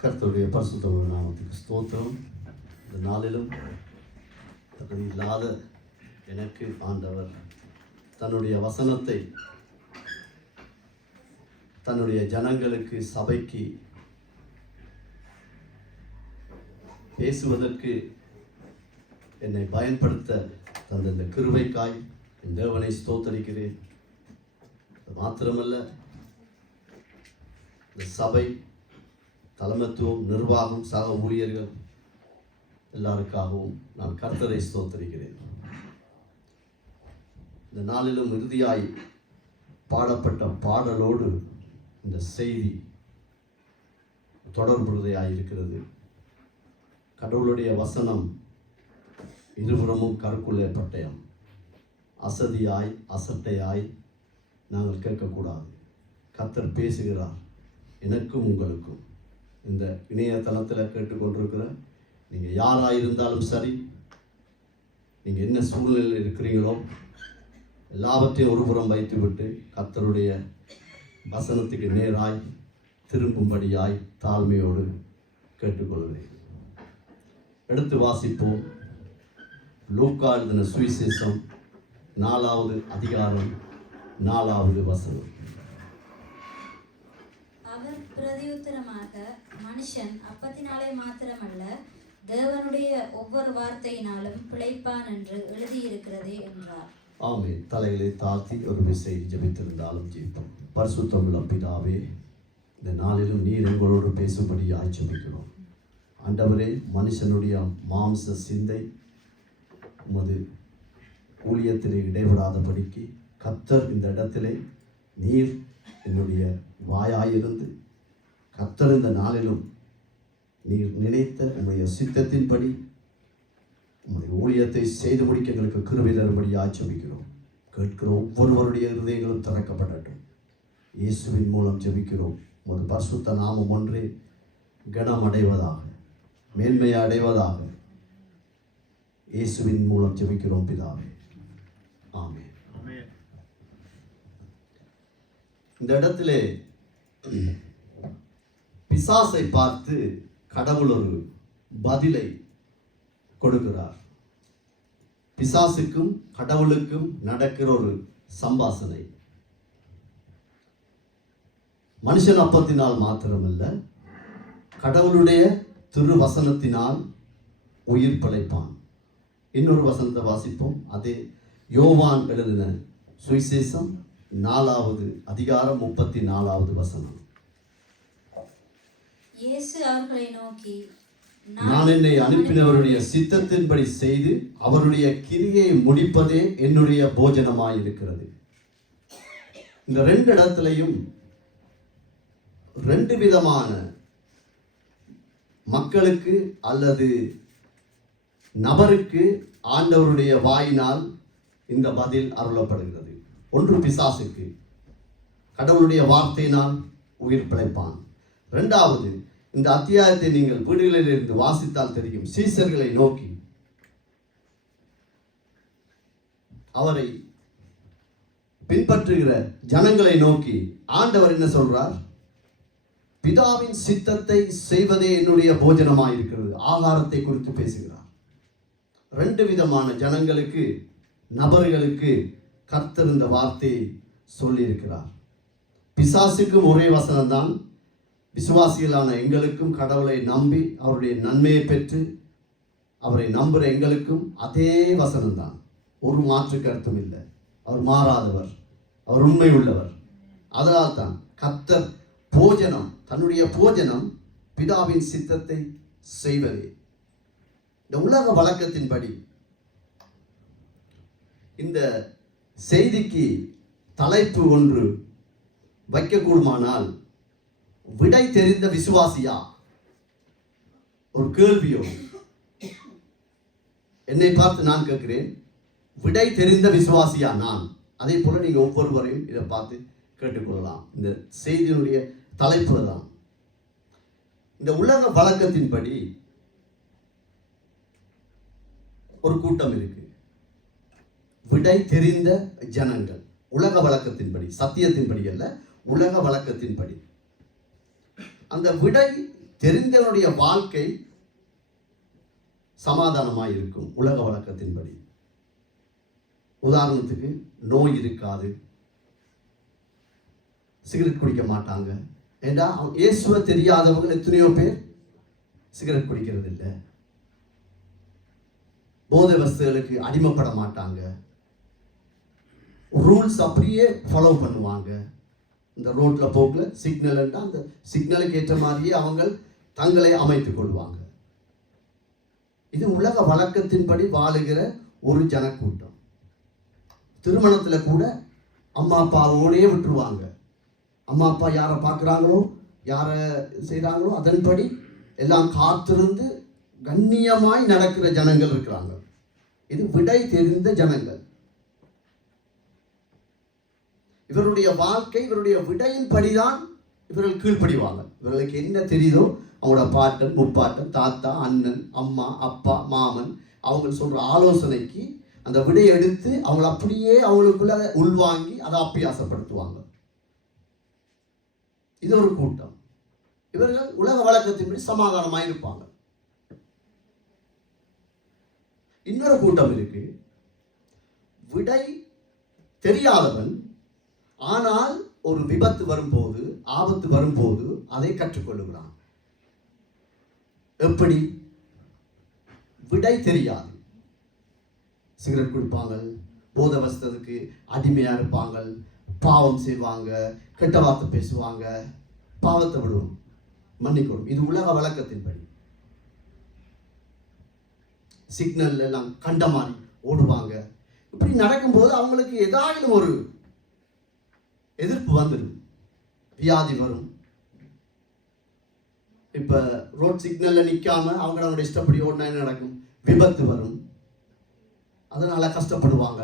கர்த்தருடைய பரிசுத்த நாமத்துக்கு ஸ்தோத்திரம். இந்த நாளிலும் தகுதி இல்லாத எனக்கு ஆண்டவர் தன்னுடைய வசனத்தை தன்னுடைய ஜனங்களுக்கு சபைக்கு பேசுவதற்கு என்னை பயன்படுத்த தந்த இந்த கிருபைக்காய் என் தேவனை ஸ்தோத்தரிக்கிறேன். மாத்திரமல்ல, இந்த சபை தலைமைத்துவம், நிர்வாகம், சக ஊழியர்கள் எல்லாருக்காகவும் நான் கர்த்தரை ஸ்தோத்தரிக்கிறேன். இந்த நாளிலும் இறுதியாய் பாடப்பட்ட பாடலோடு இந்த செய்தி தொடர்புடையதாய் இருக்கிறது. கடவுளுடைய வசனம் இருபுறமும் கருக்குள்ளே பட்டயம். அசதியாய் அசட்டையாய் நாங்கள் கேட்கக்கூடாது. கர்த்தர் பேசுகிறார் எனக்கும் உங்களுக்கும். இந்த இணையதளத்தில் கேட்டுக்கொண்டிருக்கிற நீங்கள் யாராயிருந்தாலும் சரி, நீங்கள் என்ன சூழ்நிலையில் இருக்கிறீங்களோ எல்லாவற்றையும் ஒருபுறம் வைத்துவிட்டு கர்த்தருடைய வசனத்துக்கு நேராய் திரும்பும்படியாய் தாழ்மையோடு கேட்டுக்கொள்கிறேன். எடுத்து வாசிப்போம். லூக்கா எழுதின சுவிசேஷம் 4வது அதிகாரம் 4வது வசனம். அவர் பிரதியுத்தரமாக, மனுஷன் அப்பத்தினாலே மாத்திரமல்ல, தேவனுடைய ஒவ்வொரு வார்த்தையினாலும் பிழைப்பான் என்று எழுதியிருக்கிறதே என்றார். ஆமென். தலைகளை தாழ்த்தி ஒரு விசை ஜெபித்திருந்தாலும் ஜெபிப்போம். பரிசுத்தமுள்ள பிதாவே, இந்த நாளிலும் நீர் எங்களோடு பேசும்படியாய் ஜெபிக்கிறோம். ஆண்டவரே, மனுஷனுடைய மாம்ச சிந்தை உமது ஊழியத்திலே இடைவிடாதபடிக்கு கர்த்தர் இந்த இடத்திலே நீர் என்னுடைய வாயாயிருந்து கர்த்தர் இந்த நாளிலும் நீர் நினைத்த உம்முடைய சித்தத்தின்படி உம்முடைய ஊழியத்தை செய்து முடிக்க எங்களுக்கு கிருபை தரும்படியாய் ஜெபிக்கிறோம். கேட்கிற ஒவ்வொருவருடைய இருதயங்களும் திறக்கப்படட்டும். இயேசுவின் மூலம் ஜெபிக்கிறோம். உமது பரிசுத்த நாமம் ஒன்றே கனம் அடைவதாக, மேன்மையை அடைவதாக. இயேசுவின் மூலம் ஜெபிக்கிறோம் பிதாவே. ஆமென். இந்த இடத்திலே பிசாசை பார்த்து கடவுள் ஒரு பதிலை கொடுக்கிறார். பிசாசுக்கும் கடவுளுக்கும் நடக்கிற ஒரு சம்பாஷணை. மனுஷன் அப்பத்தினால் மாத்திரமல்ல, கடவுளுடைய திருவசனத்தினால் உயிர் பிழைப்பான். இன்னொரு வசனத்தை வாசிப்போம். அதே யோவான் எழுதின சுவிசேஷம் 4வது அதிகாரம் 34வது வசனம். இயேசு அவர்களை நோக்கி, நான் என்னை அனுப்பினவருடைய சித்தத்தின்படி செய்து அவருடைய கிரியை முடிப்பதே என்னுடைய போஜனமாயிருக்கிறது. இந்த 2 இடத்திலையும் 2 விதமான மக்களுக்கு அல்லது நபருக்கு ஆண்டவருடைய வாயினால் இந்த பதில் அருளப்படுகிறது. ஒன்று பிசாசுக்கு, கடவுளுடைய வார்த்தையினால் உயிர் பிழைப்பான். 2வது, இந்த அத்தியாயத்தை நீங்கள் வீடுகளில் இருந்து வாசித்தால் தெரியும். சீசர்களை நோக்கி, அவரை பின்பற்றுகிற ஜனங்களை நோக்கி ஆண்டவர் என்ன சொல்றார்? பிதாவின் சித்தத்தை செய்வதே என்னுடைய போஜனமாயிருக்கிறது. ஆகாரத்தை குறித்து பேசுகிறார். 2 விதமான ஜனங்களுக்கு, நபர்களுக்கு கர்த்தர் இந்த வார்த்தையை சொல்லியிருக்கிறார். பிசாசுக்கும் ஒரே வசனம்தான். விசுவாசிகளான எங்களுக்கும் கடவுளை நம்பி அவருடைய நன்மையை பெற்று அவரை நம்புகிற எங்களுக்கும் அதே வசனம்தான். ஒரு மாற்று கருத்தும் இல்லை. அவர் மாறாதவர், அவர் உண்மை உள்ளவர். அதனால் தான் கர்த்தர் போஜனம், தன்னுடைய போஜனம் பிதாவின் சித்தத்தை செய்வதே. இந்த உலக வழக்கத்தின்படி இந்த செய்திக்கு தலைப்பு ஒன்று வைக்கக்கூடுமானால், விடை தெரிந்த விசுவாசியா? ஒரு கேள்வியோ என்னை பார்த்து நான் கேட்கிறேன். விடை தெரிந்த விசுவாசியா நான்? அதே போல நீங்க ஒவ்வொருவரையும் இதை பார்த்து கேட்டுக்கொள்ளலாம். இந்த செய்தியினுடைய தலைப்பு தான். இந்த உலக வழக்கத்தின்படி ஒரு கூட்டம் இருக்கு, விடை தெரிந்த ஜனங்கள். உலக வழக்கத்தின்படி, சத்தியத்தின்படி அல்ல, உலக வழக்கத்தின்படி அந்த விடை தெரிந்தவனுடைய வாழ்க்கை சமாதானமாக இருக்கும் உலக வழக்கத்தின்படி. உதாரணத்துக்கு நோய் இருக்காது, சிகரெட் குடிக்க மாட்டாங்க. ஏண்டா இயேசுவை தெரியாதவங்க எத்தனையோ பேர் சிகரெட் குடிக்கிறது இல்லை, போதை வஸ்துகளுக்கு அடிமைப்பட மாட்டாங்க, ரூல்ஸ் அப்படியே ஃபாலோ பண்ணுவாங்க. இந்த ரோட்ல போக்குல சிக்னல் அந்த சிக்னலுக்கு ஏற்ற மாதிரியே அவங்க தங்களை அமைத்துக் கொள்வாங்க. இது உலக வழக்கத்தின்படி வாழுகிற ஒரு ஜனக்கூட்டம். திருமணத்துல கூட அம்மா அப்பாவோடே விட்டுருவாங்க. அம்மா அப்பா யாரை பார்க்குறாங்களோ யாரை செய்கிறாங்களோ அதன்படி எல்லாம் காத்திருந்து கண்ணியமாய் நடக்கிற ஜனங்கள் இருக்கிறாங்க. இது விடை தெரிந்த ஜனங்கள். இவருடைய வாழ்க்கை இவருடைய விடையின் படிதான் இவர்கள் கீழ்ப்படிவாங்க. இவர்களுக்கு என்ன தெரியுதோ அவங்களோட பாட்டன் முப்பாட்டன் தாத்தா அண்ணன் அம்மா அப்பா மாமன் அவங்க சொல்ற ஆலோசனைக்கு அந்த விடையை எடுத்து அவங்களை அப்படியே அவங்களுக்குள்ள உள்வாங்கி அதை அப்பியாசப்படுத்துவாங்க. இது ஒரு கூட்டம். இவர்கள் உலக வழக்கத்தின்படி சமாதானமாக இருப்பாங்க. இன்னொரு கூட்டம் இருக்கு, விடை தெரியாதவன், ஆனால் ஒரு விபத்து வரும்போது ஆபத்து வரும்போது அதை கற்றுக்கொள்ளுகிறான். எப்படி? விடை தெரியாது, சிகரெட் குடிப்பாங்க, போதை வசத்துக்கு அடிமையா இருப்பாங்க, பாவம் செய்வாங்க, கெட்ட வார்த்தை பேசுவாங்க, பாவத்தை விடுவோம் மன்னிக்கணும். இது உலக வழக்கத்தின்படி. சிக்னல் எல்லாம் கண்ட மாதிரி ஓடுவாங்க. இப்படி நடக்கும்போது அவங்களுக்கு ஏதாவது ஒரு எதிர்ப்பு வந்துடும், வியாதி வரும். இப்ப ரோட் சிக்னல்ல நிக்காம அவங்களோட இஷ்டப்படி ஓடினா என்ன நடக்கும்? விபத்து வரும். அதனால கஷ்டப்படுவாங்க.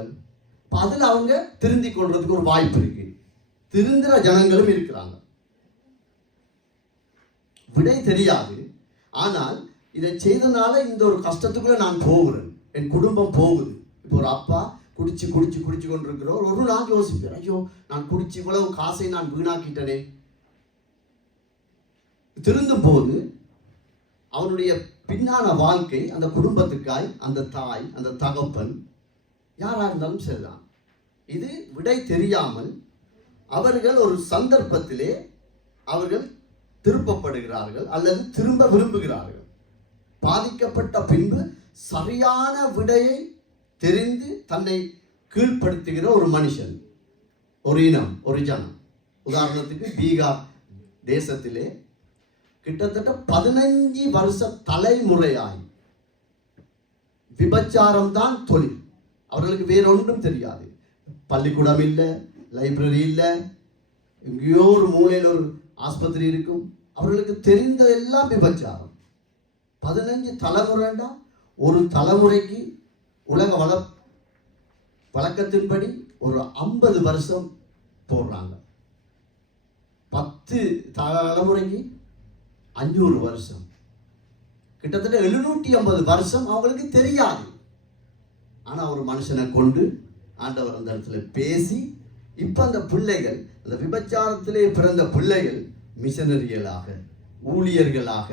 அதுல அவங்க திருந்தி கொள்றதுக்கு ஒரு வாய்ப்பு இருக்கு. திருந்துற ஜனங்களும் இருக்கிறாங்க. விடை தெரியாது, ஆனால் இதை செய்தனால இந்த ஒரு கஷ்டத்துக்குள்ள நான் போகிறேன், என் குடும்பம் போகுது. இப்போ ஒரு அப்பா குடிச்சு குடிச்சு குடிச்சு கொண்டிருக்கிறோம். ஒரு நாள் யோசிப்பேன், ஐயோ நான் குடிச்சு இவ்வளவு காசை நான் வீணாக்கிட்டனே. திருந்தும் போது அவனுடைய பின்னான வாழ்க்கை, அந்த குடும்பத்துக்காய் அந்த தாய் அந்த தகப்பன் யாரா இருந்தாலும் சரிதான், இது விடை தெரியாமல் அவர்கள் ஒரு சந்தர்ப்பத்திலே அவர்கள் திருப்பப்படுகிறார்கள் அல்லது திரும்ப விரும்புகிறார்கள். பாதிக்கப்பட்ட பின்பு சரியான விடையை தெரிந்து தன்னை கீழ்ப்படுத்துகிற ஒரு மனுஷன், ஒரு இனம், ஒரு ஜனம். உதாரணத்துக்கு பீகார் தேசத்திலே கிட்டத்தட்ட 15 வருஷ தலைமுறையாய் விபச்சாரம் தான் தொழில். அவர்களுக்கு வேற ஒன்றும் தெரியாது. பள்ளிக்கூடம் இல்லை, லைப்ரரி இல்லை, எங்கேயோ ஒரு மூலையில் ஒரு ஆஸ்பத்திரி இருக்கும். அவர்களுக்கு தெரிந்ததெல்லாம் விபச்சாரம். 15 தலைமுறைண்டா, ஒரு தலைமுறைக்கு உலக வழக்கத்தின்படி ஒரு 50 வருஷம் போடுறாங்க. 10 தலைமுறைக்கு 500 வருஷம், கிட்டத்தட்ட 750 வருஷம் அவங்களுக்கு தெரியாது. ஆனா ஒரு மனுஷனை கொண்டு ஆண்டவர் அந்த இடத்துல பேசி, இப்ப அந்த பிள்ளைகள், அந்த விபச்சாரத்திலே பிறந்த பிள்ளைகள் மிஷனரிகளாக, ஊழியர்களாக,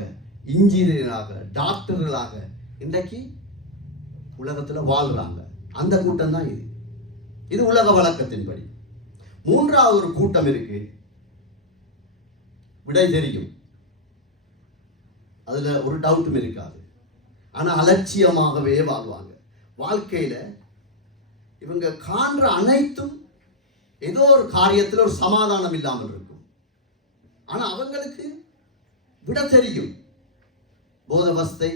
இன்ஜினியராக, டாக்டர்களாக இன்றைக்கு உலகத்துல வாழ்றாங்க. அந்த கூட்டம் தான் இது. இது உலக வழக்கத்தின்படி. மூன்றாவது ஒரு கூட்டம் இருக்கு, விடை தெரியும், அதுல ஒரு டவுட்டும் இருக்காது, ஆனா அலட்சியமாகவே வாழ்வாங்க. வாழ்க்கையில இவங்க காண்ற அனைத்தும் ஏதோ ஒரு காரியத்தில் ஒரு சமாதானம் இல்லாமல் இருக்கும். ஆனா அவங்களுக்கு விட தெரியும், போதை வஸ்தை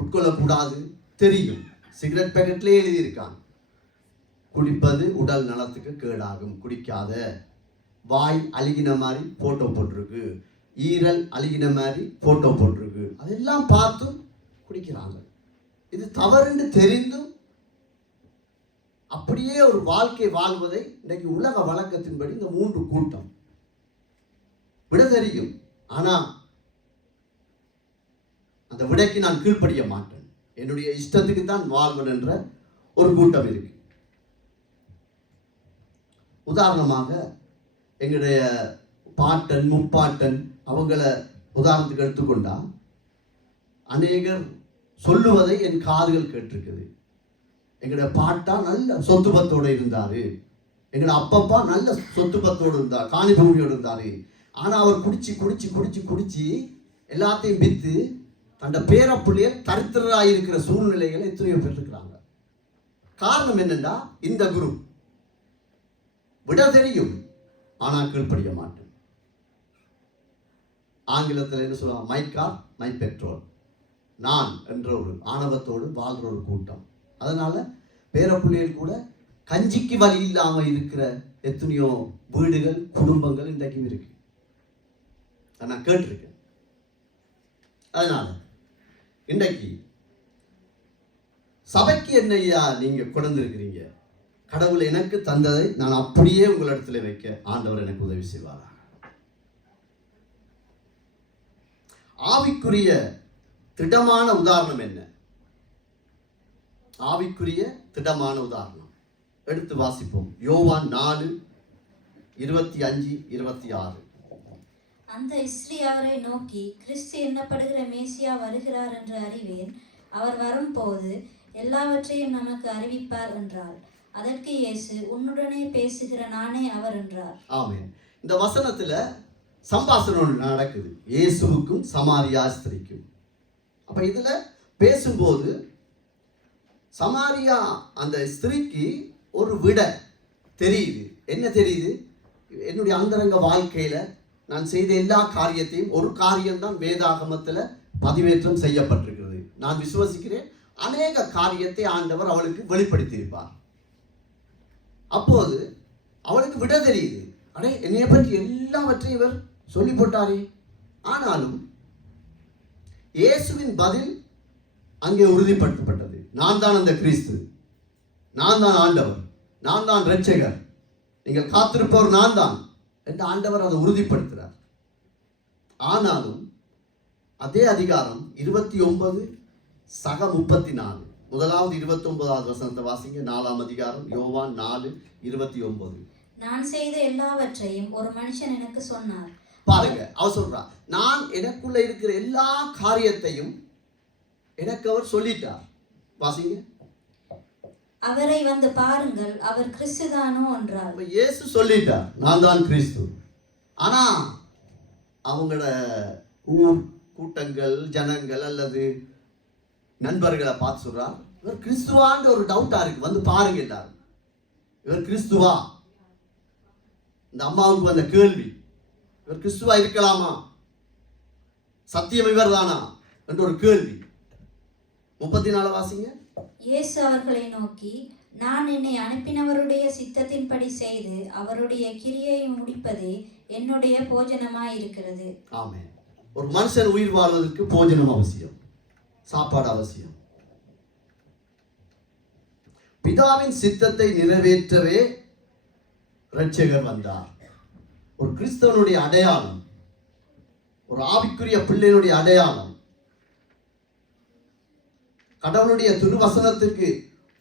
உட்கொள்ளக்கூடாது தெரியும். சிகரெட் பேக்கெட்லேயே எழுதியிருக்காங்க, குடிப்பது உடல் நலத்துக்கு கேடாகும், குடிக்காத. வாய் அழுகின மாதிரி போட்டோ போட்டிருக்கு, ஈரல் அழுகின மாதிரி போட்டோ போட்டிருக்கு. அதெல்லாம் பார்த்தும் குடிக்கிறாங்க. இது தவறுன்னு தெரிந்தும் அப்படியே ஒரு வாழ்க்கை வாழ்வதை இன்றைக்கு உலக வழக்கத்தின்படி இந்த 3 கூட்டம் விட தெரியும். ஆனா அந்த விடைக்கு நான் கீழ்ப்படிய மாட்டேன், என்னுடைய இஷ்டத்துக்கு தான் வாழ்வன் என்ற ஒரு கூட்டம் இருக்கு. உதாரணமாக எங்களுடைய பாட்டன் முப்பாட்டன் அவங்கள உதாரணத்துக்கு எடுத்துக்கொண்டா அநேகர் சொல்லுவதை என் காதுகள் கேட்டிருக்குது. எங்களோட பாட்டா நல்ல சொத்து பத்தோடு இருந்தாரு, எங்களோட அப்பப்பா நல்ல சொத்து பத்தோடு இருந்தார், காணி பூமியோடு இருந்தாரு. ஆனா அவர் குடிச்சு குடிச்சு குடிச்சு குடிச்சு எல்லாத்தையும் வித்து தன்னை பேரப்பிள்ளைய தரித்திரராக இருக்கிற சூழ்நிலைகளை எத்தனையோ பேர் இருக்கிறாங்க. காரணம் என்னன்னா, இந்த குரு விட தெரியும் ஆனா கீழ்ப்படிய மாட்டேன். ஆங்கிலத்தில் என்ன சொல்லுவாங்க, மை கார் மை பெட்ரோல், நான் என்ற ஒரு ஆணவத்தோடு வாழ்ற ஒரு கூட்டம். அதனால பேரப்பிள்ளைகள் கூட கஞ்சிக்கு வழி இல்லாம இருக்கிற எத்தனையோ வீடுகள் குடும்பங்கள் இன்றைக்கும் இருக்கு. நான் கேட்டிருக்கேன். அதனால இன்றைக்கு சபைக்கு என்னையா நீங்க கொண்டிருக்கிறீங்க, கடவுள் எனக்கு தந்ததை நான் அப்படியே உங்களிடத்துல வைக்க ஆண்டவர் எனக்கு உதவி செய்வாரா. ஆவிக்குரிய திடமான உதாரணம் என்ன? ஆவிக்குரிய திடமான உதாரணம் எடுத்து வாசிப்போம். யோவான் 4:25-26. அந்த ஸ்திரீ அவரை நோக்கி, கிறிஸ்து என்னப்படுகிற மேசியா வருகிறார் என்று அறிவேன், அவர் வரும்போது எல்லாவற்றையும் நமக்கு அறிவிப்பார் என்றார். அதற்கு இயேசு, உன்னுடனே பேசுகிற நானே அவர் என்றார். ஆமென். இந்த வசனத்துல சம்பாஷணம் நடக்குது இயேசுவுக்கும் சமாரியா ஸ்திரீக்கும். அப்ப இதுல பேசும்போது சமாரியா அந்த ஸ்திரீக்கு ஒரு விட தெரியுது. என்ன தெரியுது? என்னுடைய அந்தரங்க வாழ்க்கையில நான் செய்த எல்லா காரியத்தையும், ஒரு காரியம்தான் வேதாகமத்துல பதிவேற்றம் செய்யப்பட்டிருக்கிறது, நான் விசுவசிக்கிறேன், அநேக காரியத்தை ஆண்டவர் அவளுக்கு வெளிப்படுத்தியிருப்பார். அப்போது அவளுக்கு விட தெரியுது, அடே என்னைய பற்றி எல்லாவற்றையும் இவர் சொல்லி போட்டாரே. ஆனாலும் இயேசுவின் பதில் அங்கே உறுதிப்படுத்தப்பட்டது. நான் தான் அந்த கிறிஸ்து, நான் தான் ஆண்டவர், நான் தான் இரட்சகர், நீங்கள் காத்திருப்பவர் நான் தான் என்று ஆண்டவர் அதை உறுதிப்படுத்துகிறார். ஆனாலும் அதே அதிகாரம் 29-34, முதலாவது 29வது வசனத்தை வாசிங்க. 4ஆம் அதிகாரம் யோவான் 4:29. நான் செய்த எல்லாவற்றையும் ஒரு மனுஷன் எனக்கு சொன்னார். பாருங்க, அவர் சொல்றார், நான் எனக்குள்ள இருக்கிற எல்லா காரியத்தையும் எனக்கு அவர் சொல்லிட்டார். வாசிங்க. அவரை வந்து பாருங்கள், அவர் கிறிஸ்துதானோ என்றார். இயேசு சொல்லிட்டார், நான் தான் கிறிஸ்து. ஆனா அவங்களோட ஊர் கூட்டங்கள், ஜனங்கள் அல்லது நண்பர்களை பார்த்து சொல்றார், இவர் கிறிஸ்துவான்ற ஒரு டவுட்டா இருக்கு, வந்து பாருங்க எல்லாரும், இவர் கிறிஸ்துவா? இந்த அம்மாவுக்கு வந்த கேள்வி, இவர் கிறிஸ்துவா இருக்கலாமா, சத்தியம் இவர் தானா என்ற ஒரு கேள்வி. 34 வாசிங்க. இயேசு அவர்களை நோக்கி, நான் என்னை அனுப்பினவருடைய சித்தத்தின்படி செய்து அவருடைய கிரியை முடிப்பதே என்னுடைய போஜனமாய் இருக்கிறது. ஆமென். ஒரு மனுஷன் உயிர் வாழ்வதற்கு போஜனம் அவசியம், சாப்பாடு அவசியம். பிதாவின் சித்தத்தை நிறைவேற்றவே இரட்சகர் வந்தார். ஒரு கிறிஸ்தவனுடைய அடையாளம், ஒரு ஆவிக்குரிய பிள்ளையினுடைய அடையாளம், கடவுளுடைய திருவசனத்திற்கு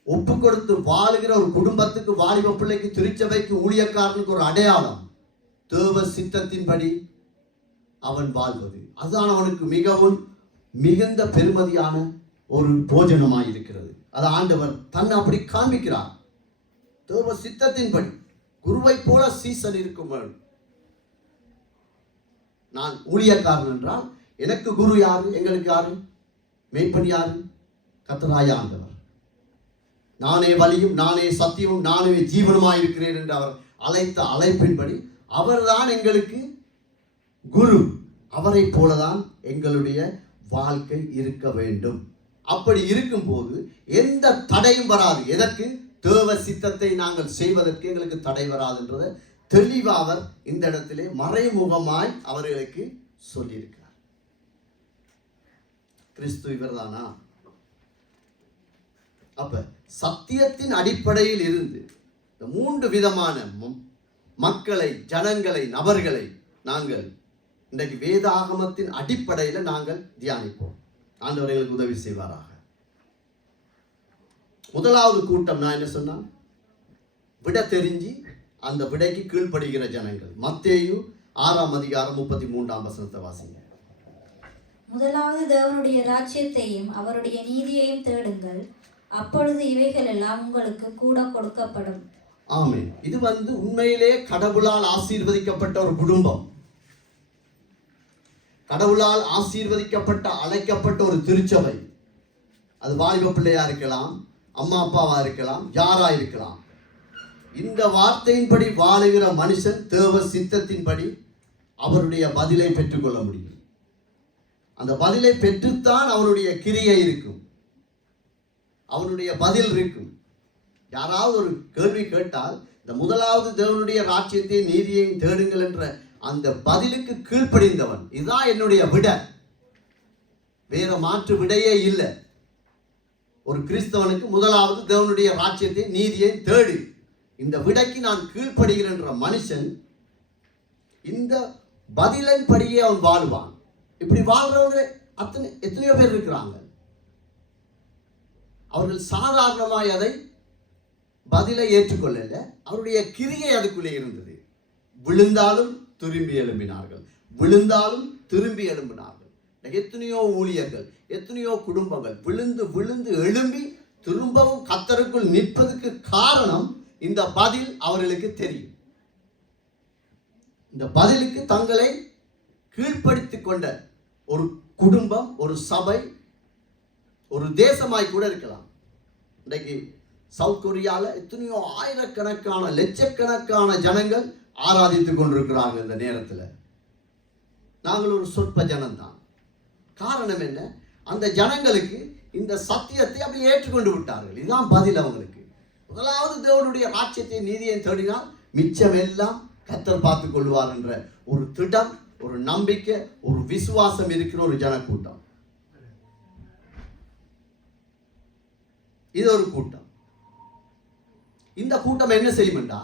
ஒப்பு கொடுத்து வாழுகிற ஒரு குடும்பத்துக்கு, வாலிப பிள்ளைக்கு, திருச்சபைக்கு, ஊழியக்காரனுக்கு ஒரு அடையாளம் தேவ சித்தத்தின்படி அவன் வாழ்வது. அதுதான் அவனுக்கு மிகவும் மிகுந்த பெருமதியான ஒரு போஜனமாய் இருக்கிறது. அது ஆண்டவர் தன்னை அப்படி காண்பிக்கிறார். தேவ சித்தத்தின்படி குருவை போல சீசன் இருக்கும். நான் ஊழியக்காரன் என்றால் எனக்கு குரு யாரு, எங்களுக்கு யாரு, மேய்ப்பன் யாரு? கர்த்தராகிய ஆண்டவர். நானே வழியும், நானே சத்தியமும், நானே ஜீவனுமாய் இருக்கிறேன் என்று அவர் அழைத்த அழைப்பின்படி அவர்தான் எங்களுக்கு குரு. அவரை போலதான் எங்களுடைய வாழ்க்கை இருக்க வேண்டும். அப்படி இருக்கும் போது எந்த தடையும் வராது. எதற்கு? தேவ சித்தத்தை நாங்கள் செய்வதற்கு எங்களுக்கு தடை வராது என்றதை தெளிவாக அவர் இந்த இடத்திலே மறைமுகமாய் அவர்களுக்கு சொல்லியிருக்கிறார். கிறிஸ்து இவர்தானா? அப்ப சத்தியத்தின் அடிப்படையில் இருந்து இந்த 3 விதமான மக்களை, ஜனங்களை, நபர்களை நாங்கள் இன்றைக்கு வேதாகமத்தின் அடிப்படையில் நாங்கள் தியானிப்போம். ஆண்டவர் எங்களுக்கு உதவி செய்வாராக. முதலாவது கூட்டம் நான் என்ன சொன்னேன்? விட தெரிஞ்சு அந்த விடைக்கு கீழ்ப்படுகிற ஜனங்கள். மத்தேயு 6ஆம் அதிகாரம் 33ஆம் வசனத்தை வாசிங்க. முதலாவது தேவனுடைய ராஜ்யத்தையும் அவருடைய நீதியையும் தேடுங்கள், அப்பொழுது இவைகள் எல்லாம் உங்களுக்கு கூட கொடுக்கப்படும். ஆமென். இது உண்மையிலே கடவுளால் ஆசீர்வதிக்கப்பட்ட ஒரு குடும்பம், கடவுளால் ஆசீர்வதிக்கப்பட்ட அழைக்கப்பட்ட ஒரு திருச்சபை. அது வாலிப பிள்ளையா இருக்கலாம், அம்மா அப்பாவா இருக்கலாம், யாரா இருக்கலாம். இந்த வார்த்தையின்படி வாழுகிற மனுஷன் தேவ சித்தத்தின்படி அவருடைய பதிலை பெற்றுக்கொள்ள முடியும். அந்த பதிலை பெற்றுத்தான் அவனுடைய கிரியை இருக்கும், அவனுடைய பதில் இருக்கும். யாராவது ஒரு கேள்வி கேட்டால் இந்த முதலாவது தேவனுடைய ராஜ்யத்தை நீதியை தேடுங்கள் என்ற அந்த பதிலுக்கு கீழ்ப்படிந்தவன், இதுதான் என்னுடைய விட, வேற மாற்று விடையே இல்லை. ஒரு கிறிஸ்தவனுக்கு முதலாவது தேவனுடைய ராஜ்யத்தை நீதியை தேடு, இந்த விடைக்கு நான் கீழ்ப்படுகிறேன்ற மனுஷன் இந்த பதிலின் படியே அவன் வாழ்வான். இப்படி வாழ்றவங்க எத்தனையோ பேர் இருக்கிறாங்க. அவர்கள் சாதாரணமாய் அதை பதிலை ஏற்றுக்கொள்ளல, அவருடைய கிரியை அதுக்குள்ளே இருந்தது. விழுந்தாலும் திரும்பி எழும்பினார்கள், விழுந்தாலும் திரும்பி எழும்பினார்கள். எத்தனையோ ஊழியர்கள், எத்தனையோ குடும்பங்கள் விழுந்து விழுந்து எழும்பி திரும்பவும் கர்த்தருக்குள் நிற்பதற்கு காரணம் இந்த பதில் அவர்களுக்கு தெரியும். இந்த பதிலுக்கு தங்களை கீழ்ப்படுத்திக் கொண்ட ஒரு குடும்பம், ஒரு சபை, ஒரு தேசமாய் கூட இருக்கலாம். இன்றைக்கு சவுத் கொரியாவில் எத்தனையோ ஆயிரக்கணக்கான லட்சக்கணக்கான ஜனங்கள் ஆராதித்துக் கொண்டிருக்கிறாங்க. இந்த நேரத்தில் நாங்கள் ஒரு சொற்ப ஜனம்தான். காரணம் என்ன? அந்த ஜனங்களுக்கு இந்த சத்தியத்தை அப்படி ஏற்றுக்கொண்டு விட்டார்கள். இதுதான் பதில் அவங்களுக்கு. முதலாவது தேவனுடைய ராஜ்யத்தை நீதியை தேடினால் மிச்சம் எல்லாம் கர்த்தர் பார்த்துக் கொள்வார் என்ற ஒரு திடம், ஒரு நம்பிக்கை, ஒரு விசுவாசம் இருக்கிற ஒரு ஜனக்கூட்டம். இது ஒரு கூட்டம். இந்த கூட்டம் என்ன செய்யும்டா,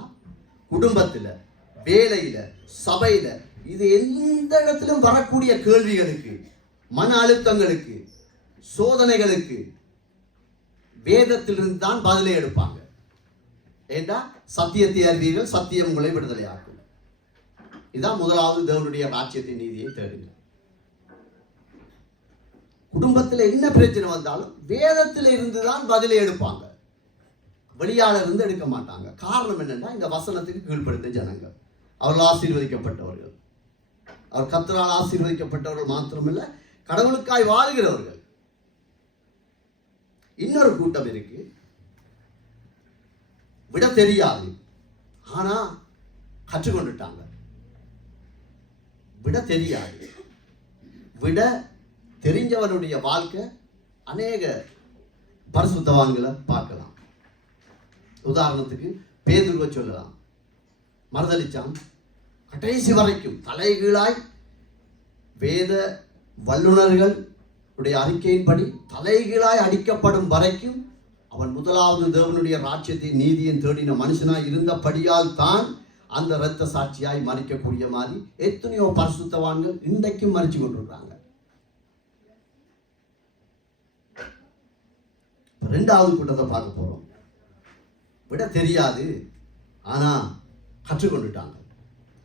குடும்பத்தில், வேலையில, சபையில, இது எந்த இடத்திலும் வரக்கூடிய கேள்விகளுக்கு, மன அழுத்தங்களுக்கு, சோதனைகளுக்கு வேதத்திலிருந்து தான் பதிலை எடுப்பாங்க. ஏண்டா சத்தியத்தை அறிவீர்கள், சத்தியம் உங்களை விடுதலையாக்கும். இதான் முதலாவது தேவனுடைய ராஜ்யத்தை நீதியை தேடுங்க. குடும்பத்தில் என்ன பிரச்சனை வந்தாலும் வேதத்தில் இருந்து தான் பதிலை எடுப்பாங்க, வெளியால இருந்து எடுக்க மாட்டாங்க. காரணம் என்னன்னா, இந்த வசனத்துக்கு கீழ்ப்படுத்த ஜனங்கள், அவர்கள் ஆசீர்வதிக்கப்பட்டவர்கள். அவர் கர்த்தரால் ஆசீர்வதிக்கப்பட்டவர்கள் மாத்திரமில்லை, கடவுளுக்காய் வாழ்கிறவர்கள். இன்னொரு கூட்டம் இருக்கு, விட தெரியாது, ஆனா கற்றுக்கொண்டுட்டாங்க. விட தெரியாது, விட தெரிஞ்சவனுடைய வாழ்க்கை அநேக பரிசுத்தவான்களை பார்க்கலாம். உதாரணத்துக்கு பேதுருவை சொல்லலாம். மறுதலிச்சான், கடைசி வரைக்கும் தலைகீழாய் வேத வல்லுநர்கள் அறிக்கையின்படி தலைகீழாய் அடிக்கப்படும் வரைக்கும் அவன் முதலாவது தேவனுடைய ராஜ்யத்தை நீதியை தேடின மனுஷனாய் இருந்தபடியால் தான் அந்த இரத்த சாட்சியாய் மறிக்கக்கூடிய மாதிரி எத்தனையோ பரிசுத்தவான்கள் இன்றைக்கும் மறிச்சு கொண்டிருக்கிறாங்க. ரெண்டாவது கூட்டத்தை பார்க்க போறோம். விட தெரியாது, ஆனா கற்றுக்கொண்டுட்டாங்க.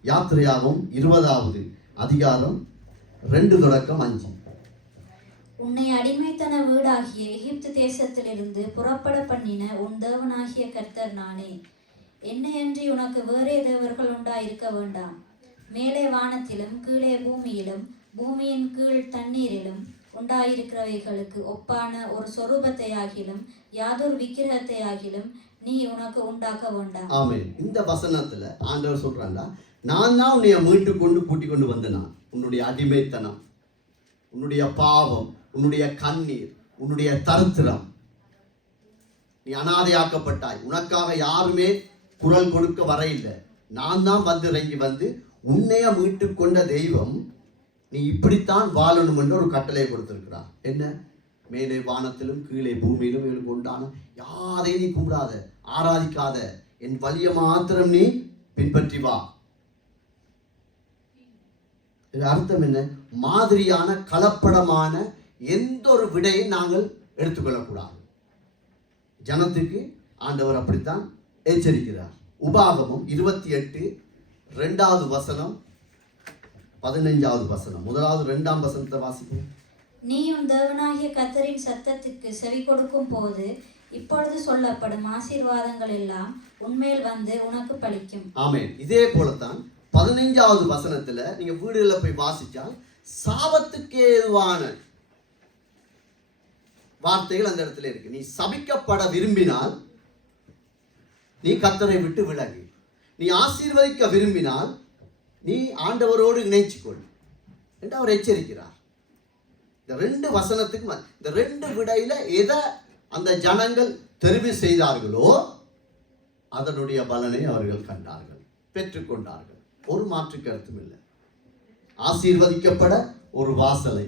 யாத்திரையாகவும் 20வது அதிகாரம் 2-5. உன்னை அடிமைத்தன வீடாகிய எகிப்து தேசத்திலிருந்து புறப்பட பண்ணின உன் தேவனாகிய கர்த்தர் நானே. என்னையன்றி உனக்கு வேறே தேவர்கள் உண்டாயிருக்க வேண்டாம். மேலே வானத்திலும் கீழே பூமியிலும் பூமியின் கீழ் தண்ணீரிலும் உண்டாயிருக்கிறவைகளுக்கு ஒப்பான ஒரு சொரூபத்தை ஆகிலும் யாதொரு விக்கிரகத்தை ஆகிலும் நீ உனக்கு உண்டாக்க வேண்டாம். ஆமென். இந்த வசனத்துல ஆண்டவர் சொல்றாங்க, நான் தான் உன்னை மீட்டு கொண்டு கூட்டி கொண்டு வந்தேன். உன்னுடைய அடிமைத்தனம், உன்னுடைய பாவம், உன்னுடைய கண்ணீர், உன்னுடைய தரித்திரம், நீ அனாதையாக்கப்பட்டாய். உனக்காக யாருமே குரல் கொடுக்க வர இல்லை. நான் தான் வந்து இறங்கி வந்து உன்னைய மீட்டு கொண்ட தெய்வம். நீ இப்படித்தான் வாழணும் என்று ஒரு கட்டளை கொடுத்திருக்கிறார். என்ன? மேலே வானத்திலும் கீழே பூமியிலும் இவனுக்கு உண்டான யாரையும் நீ கும்பிடாத, ஆராதிக்காத, என் வழியை மாத்திரம் நீ பின்பற்றி வா. இது அர்த்தம் என்ன? மாதிரியான கலப்படமான எந்த ஒரு விடையை நாங்கள் எடுத்துக்கொள்ளக்கூடாது. ஜனத்துக்கு ஆண்டவர் அப்படித்தான் எச்சரிக்கிறார். உபாகமம் 28 2வது வசனம் 15வது வசனம். முதலாவது 2ஆம் வசனத்தை வாசிப்போம். நீ உன் தேவனாகிய கர்த்தரின் சத்தத்துக்கு செவி கொடுக்கும் போது இப்பொழுது சொல்லப்படும் ஆசீர்வாதங்கள் எல்லாம் உன்மேல் வந்து உனக்கு பலிக்கும். ஆமென். இதே போலத்தான் 15வது வசனத்துல நீங்க வீடுகளில் போய் வாசிச்சால் சாபத்துக்கு ஏதுவான வார்த்தைகள் அந்த இடத்துல இருக்கு. நீ சபிக்கப்பட விரும்பினால் நீ கர்த்தரை விட்டு விலகு, நீ ஆசீர்வதிக்க விரும்பினால் நீ ஆண்டவரோடு இணைச்சுக்கொள் என்று அவர் எச்சரிக்கிறார். இந்த 2 வசனத்துக்கு இந்த 2 விடையில எதை அந்த ஜனங்கள் தெரிவு செய்தார்களோ அதனுடைய பலனை அவர்கள் கண்டார்கள், பெற்றுக்கொண்டார்கள். ஒரு மாற்று கருத்தும் இல்லை. ஆசீர்வதிக்கப்பட ஒரு வாசலை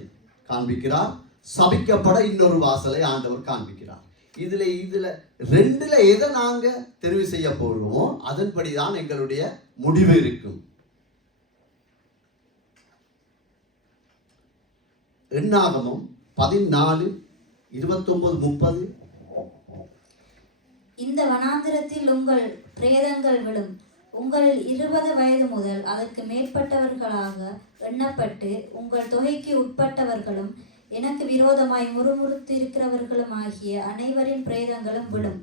காண்பிக்கிறார், சபிக்கப்பட இன்னொரு வாசலை ஆண்டவர் காண்பிக்கிறார். இதுல 2ல எதை நாங்க தெரிவு செய்ய போகிறோமோ அதன்படிதான் எங்களுடைய முடிவு இருக்கும். எண்ணாகமம் 14:29-30. இந்த வனாந்திரத்தில் உங்கள் பிரேதங்கள் விழும், உங்களில் 20 வயது முதல் அதற்கு மேற்பட்டவர்களாக எண்ணப்பட்டு உங்கள் தொகைக்கு உட்பட்டவர்களும் எனக்கு விரோதமாய் முறுமுறுத்திருக்கிறவர்களும் ஆகிய அனைவரின் பிரேதங்களும் விழும்.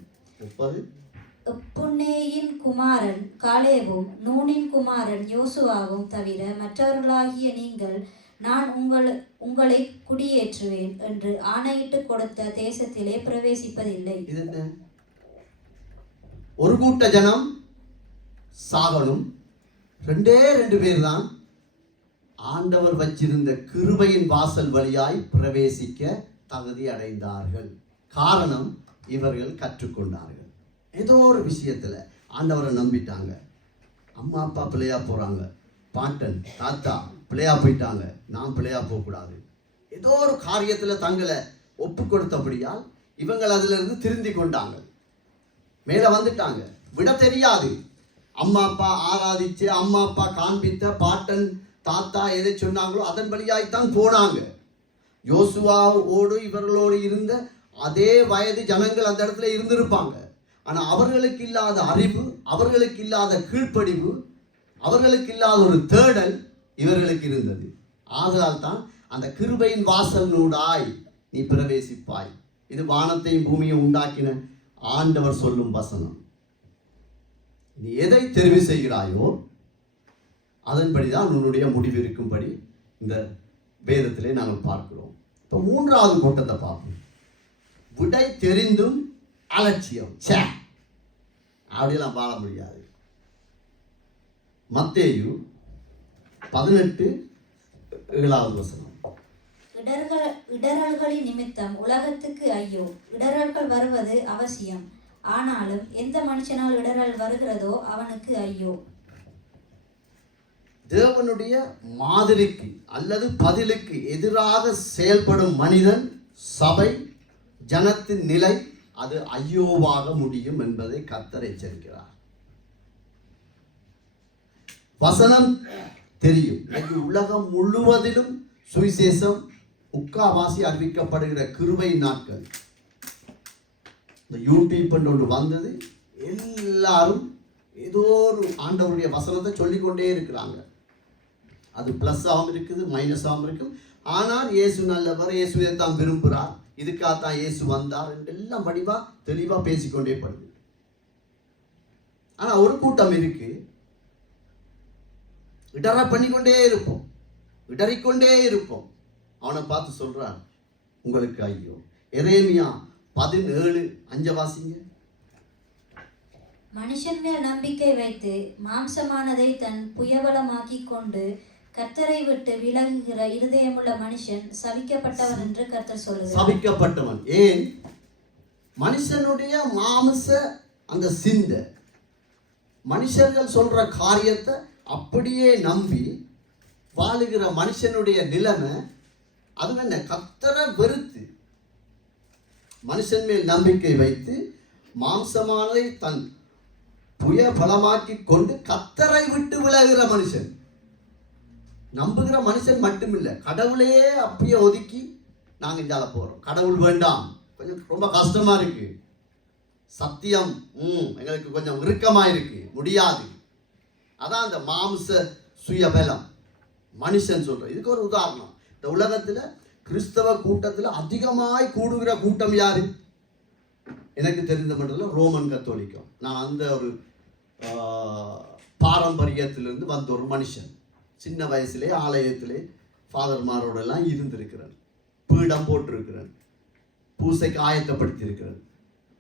எப்புன்னேயின் குமாரன் காலேபும் நூனின் குமாரன் யோசுவாவும் தவிர மற்றவர்களாகிய நீங்கள் நான் உங்களை குடியேற்றுவேன் என்று ஆணையிட்டு கொடுத்த தேசத்திலே பிரவேசிப்பதில்லை. ஒரு கூட்ட ஜனம் சாகணும், 2 பேர் தான் ஆண்டவர் வச்சிருந்த கிருபையின் வாசல் வழியாய் பிரவேசிக்க தகுதி அடைந்தார்கள். காரணம், இவர்கள் கற்றுக்கொண்டார்கள். ஏதோ ஒரு விஷயத்துல ஆண்டவரை நம்பிட்டாங்க. அம்மா அப்பா பிள்ளையா போறாங்க, பாட்டன் தாத்தா பிள்ளையா போயிட்டாங்க, நாம் பிள்ளையா போகக்கூடாது. ஏதோ ஒரு காரியத்துல தங்களை ஒப்பு கொடுத்தபடியால் இவங்கள் அதுல இருந்து திருந்தி கொண்டாங்க, மேல வந்துட்டாங்க. விட தெரியாது. அம்மா அப்பா ஆராதிச்சு, அம்மா அப்பா காண்பித்த, பாட்டன் தாத்தா எதை சொன்னாங்களோ அதன் வழியாய்த்தான் போனாங்க. யோசுவாவோடு இவர்களோடு இருந்த அதே வயது ஜனங்கள் அந்த இடத்துல இருந்திருப்பாங்க. ஆனா அவர்களுக்கு இல்லாத அறிவு, அவர்களுக்கு இல்லாத கீழ்ப்படிவு, அவர்களுக்கு இல்லாத ஒரு தேடல் இவர்களுக்கு இருந்தது. ஆதலால் தான் அந்த கிருபையின் வாசல் நூடாய் நீ பிரவேசிப்பாய். இது வானத்தையும் பூமியும் உண்டாக்கின ஆண்டவர் சொல்லும் வசனம். நீ எதை தெரிவு செய்கிறாயோ அதன்படிதான் உன்னுடைய முடிவு இருக்கும்படி இந்த வேதத்திலே நாங்கள் பார்க்கிறோம். இப்போ 3வது கூட்டத்தை பார்ப்போம். விடை தெரிந்தும் அலட்சியம். அப்படியெல்லாம் வாழ முடியாது. மத்தேயு 18:7 வசனம். இடரல்களின் நிமித்தம் உலகத்துக்கு ஐயோ, இடரல்கள் வருவது அவசியம், ஆனாலும் எந்த மனுஷனால் இடரல் வருகிறதோ அவனுக்கு ஐயோ. தேவனுடைய மாதிரிக்கு அல்லது பதிலுக்கு எதிராக செயல்படும் மனிதன், சபை, ஜனத்தின் நிலை அது ஐயோவாக முடியும் என்பதை கர்த்தர் எச்சரிக்கிறார். வசனம் தெரியும். இன்னைக்கு உலகம் முழுவதிலும் சுவிசேஷம் முக்காவாசி அறிவிக்கப்படுகிற கிருபை நாட்கள். இந்த யூடியூப் ஒன்று வந்தது, எல்லாரும் ஏதோ ஒரு ஆண்டவருடைய வசனத்தை சொல்லிக்கொண்டே இருக்கிறாங்க. அது பிளஸ்ஸாகவும் இருக்குது, மைனஸாகவும் இருக்குது. ஆனால் இயேசு நல்லவர், இயேசு இதைத்தான் விரும்புகிறார், இதுக்காகத்தான் இயேசு வந்தார் என்று எல்லாம் வடிவா தெளிவா பேசிக்கொண்டே படுது. ஆனா ஒரு கூட்டம் இருக்கு, இடர பண்ணிக்கொண்டே இருப்போம், இடறிக்கொண்டே இருப்போம். அவனை பார்த்து சொல்றான், உங்களுக்கு ஐயோ. எரேமியா 17:5 வாசிங்க. மனுஷன் மேல் நம்பிக்கை வைத்து மாம்சமானதை தன் புயபலமாக்கி கொண்டு கர்த்தரை விட்டு விலகுகிற இருதயமுள்ள மனுஷன் சபிக்கப்பட்டவன் என்று கர்த்தர் சொல்லுகிறார். சபிக்கப்பட்டவன். ஏன்? மனுஷனுடைய மாம்ச அந்த சிந்தை, மனுஷர்கள் சொல்ற காரியத்தை அப்படியே நம்பி வாழுகிற மனுஷனுடைய நிலைமை அது என்ன? கர்த்தரை வெறுத்து மனுஷன் மேல் நம்பிக்கை வைத்து மாம்சமானதை தன் புய பலமாக்கி கொண்டு கர்த்தரை விட்டு விலகுகிற மனுஷன். நம்புகிற மனுஷன் மட்டுமில்லை, கடவுளையே அப்படியே ஒதுக்கி நாங்கள் இந்தால போகிறோம், கடவுள் வேண்டாம், கொஞ்சம் ரொம்ப கஷ்டமாக இருக்கு, சத்தியம் எங்களுக்கு கொஞ்சம் இறுக்கமாக இருக்கு, முடியாது. அதான் அந்த மாம்ச சுயபலம் மனுஷன் சொல்ற. இதுக்கு ஒரு உதாரணம். இந்த உலகத்தில் கிறிஸ்தவ கூட்டத்தில் அதிகமாய் கூடுகிற கூட்டம் யாரு? எனக்கு தெரிந்த மட்டும் ரோமன் கத்தோலிக்கம். நான் அந்த ஒரு பாரம்பரியத்திலிருந்து வந்த ஒரு மனுஷன். சின்ன வயசுலே ஆலயத்திலே ஃபாதர்மாரோடெல்லாம் இருந்திருக்கிறேன். பீடம் போட்டிருக்கிறேன், பூசைக்கு ஆயத்தப்படுத்தியிருக்கிறேன்.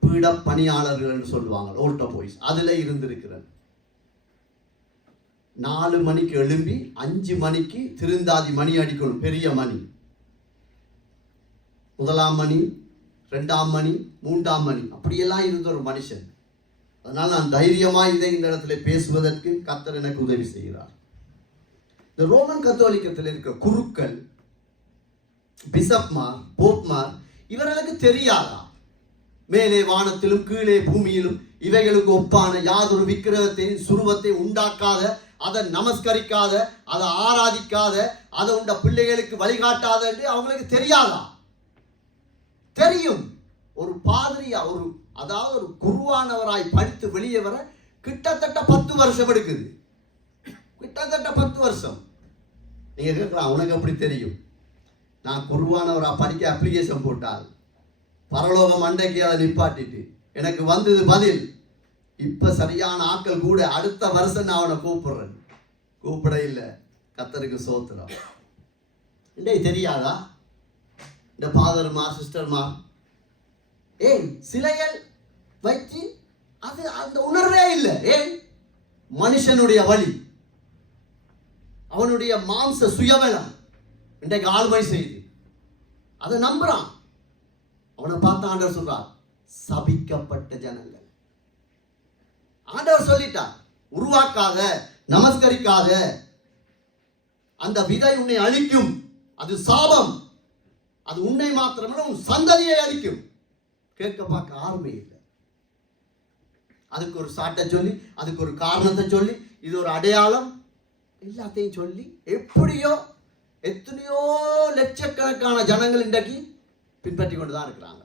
பீட பணியாளர்கள் என்று சொல்லுவாங்க, ஓல்ட பாய்ஸ், அதில் இருந்திருக்கிறேன். 4 மணிக்கு எழும்பி 5 மணிக்கு திருந்தாதி மணி அடிக்கணும், பெரிய மணி. 1ஆம் மணி, 2ஆம் மணி, 3ஆம் மணி, அப்படியெல்லாம் இருந்த ஒரு மனுஷன். அதனால் நான் தைரியமாக இதை இந்த இடத்துல பேசுவதற்கு கர்த்தர் எனக்கு உதவி செய்கிறார். இந்த ரோமன் கத்தோலிக்கத்தில் இருக்கிற குருக்கள், பிஷப்மார், போப்மார், இவர்களுக்கு தெரியாதா மேலே வானத்திலும் கீழே பூமியிலும் இவைகளுக்கு ஒப்பான யாதொரு விக்கிரகத்தையும் சுருவத்தை உண்டாக்காத, அதை நமஸ்கரிக்காத, அதை ஆராதிக்காத, அதை உண்ட பிள்ளைகளுக்கு வழிகாட்டாத என்று அவங்களுக்கு தெரியாதா? தெரியும். ஒரு பாதிரியா, அதாவது ஒரு குருவானவராய் படித்து வெளியே வர கிட்டத்தட்ட 10 வருஷம் எடுக்குது. கிட்டத்தட்ட 10 வருஷம். நீங்க கேட்கலாம், உனக்கு எப்படி தெரியும்? நான் குருவானவராக படிக்க அப்ளிகேஷன் போட்டால் பரலோகம் அண்டைக்கு அதை நிப்பாட்டிட்டு எனக்கு வந்தது பதில். இப்ப சரியான ஆட்கள் கூட அடுத்த வருஷம் நான் அவனை கூப்பிடுறேன். கூப்பிட இல்லை, கர்த்தருக்கு சோத்திரம். இன்றைக்கு தெரியாதா இந்த ஃபாதர்மா சிஸ்டர்மா ஏன் சிலைகள் வைத்து அது அந்த உணர்வே இல்லை? ஏன்? மனுஷனுடைய வழி, அவனுடைய மாம்ச சுயபலம் இன்றைக்கு ஆளுமை செய்து அதை நம்புறான். அவனை பார்த்து ஆண்டவர் சொல்றார், சபிக்கப்பட்ட ஜனங்கள். ஆண்டவர் சொல்லிட்டார், உருவாக்காத, நமஸ்கரிக்காத, அந்த விதை உன்னை அழிக்கும், அது சாபம், அது உன்னை மாத்திரமல்ல உன் சந்ததியை அழிக்கும். கேட்க பார்க்க ஆர்வமே இல்லை. அதுக்கு ஒரு சாட்டை சொல்லி, அதுக்கு ஒரு காரணத்தை சொல்லி, இது ஒரு அடையாளம், எல்லாத்தையும் சொல்லி எப்படியோ எத்தனையோ லட்சக்கணக்கான ஜனங்கள் இன்றைக்கு பின்பற்றி கொண்டுதான் இருக்கிறாங்க.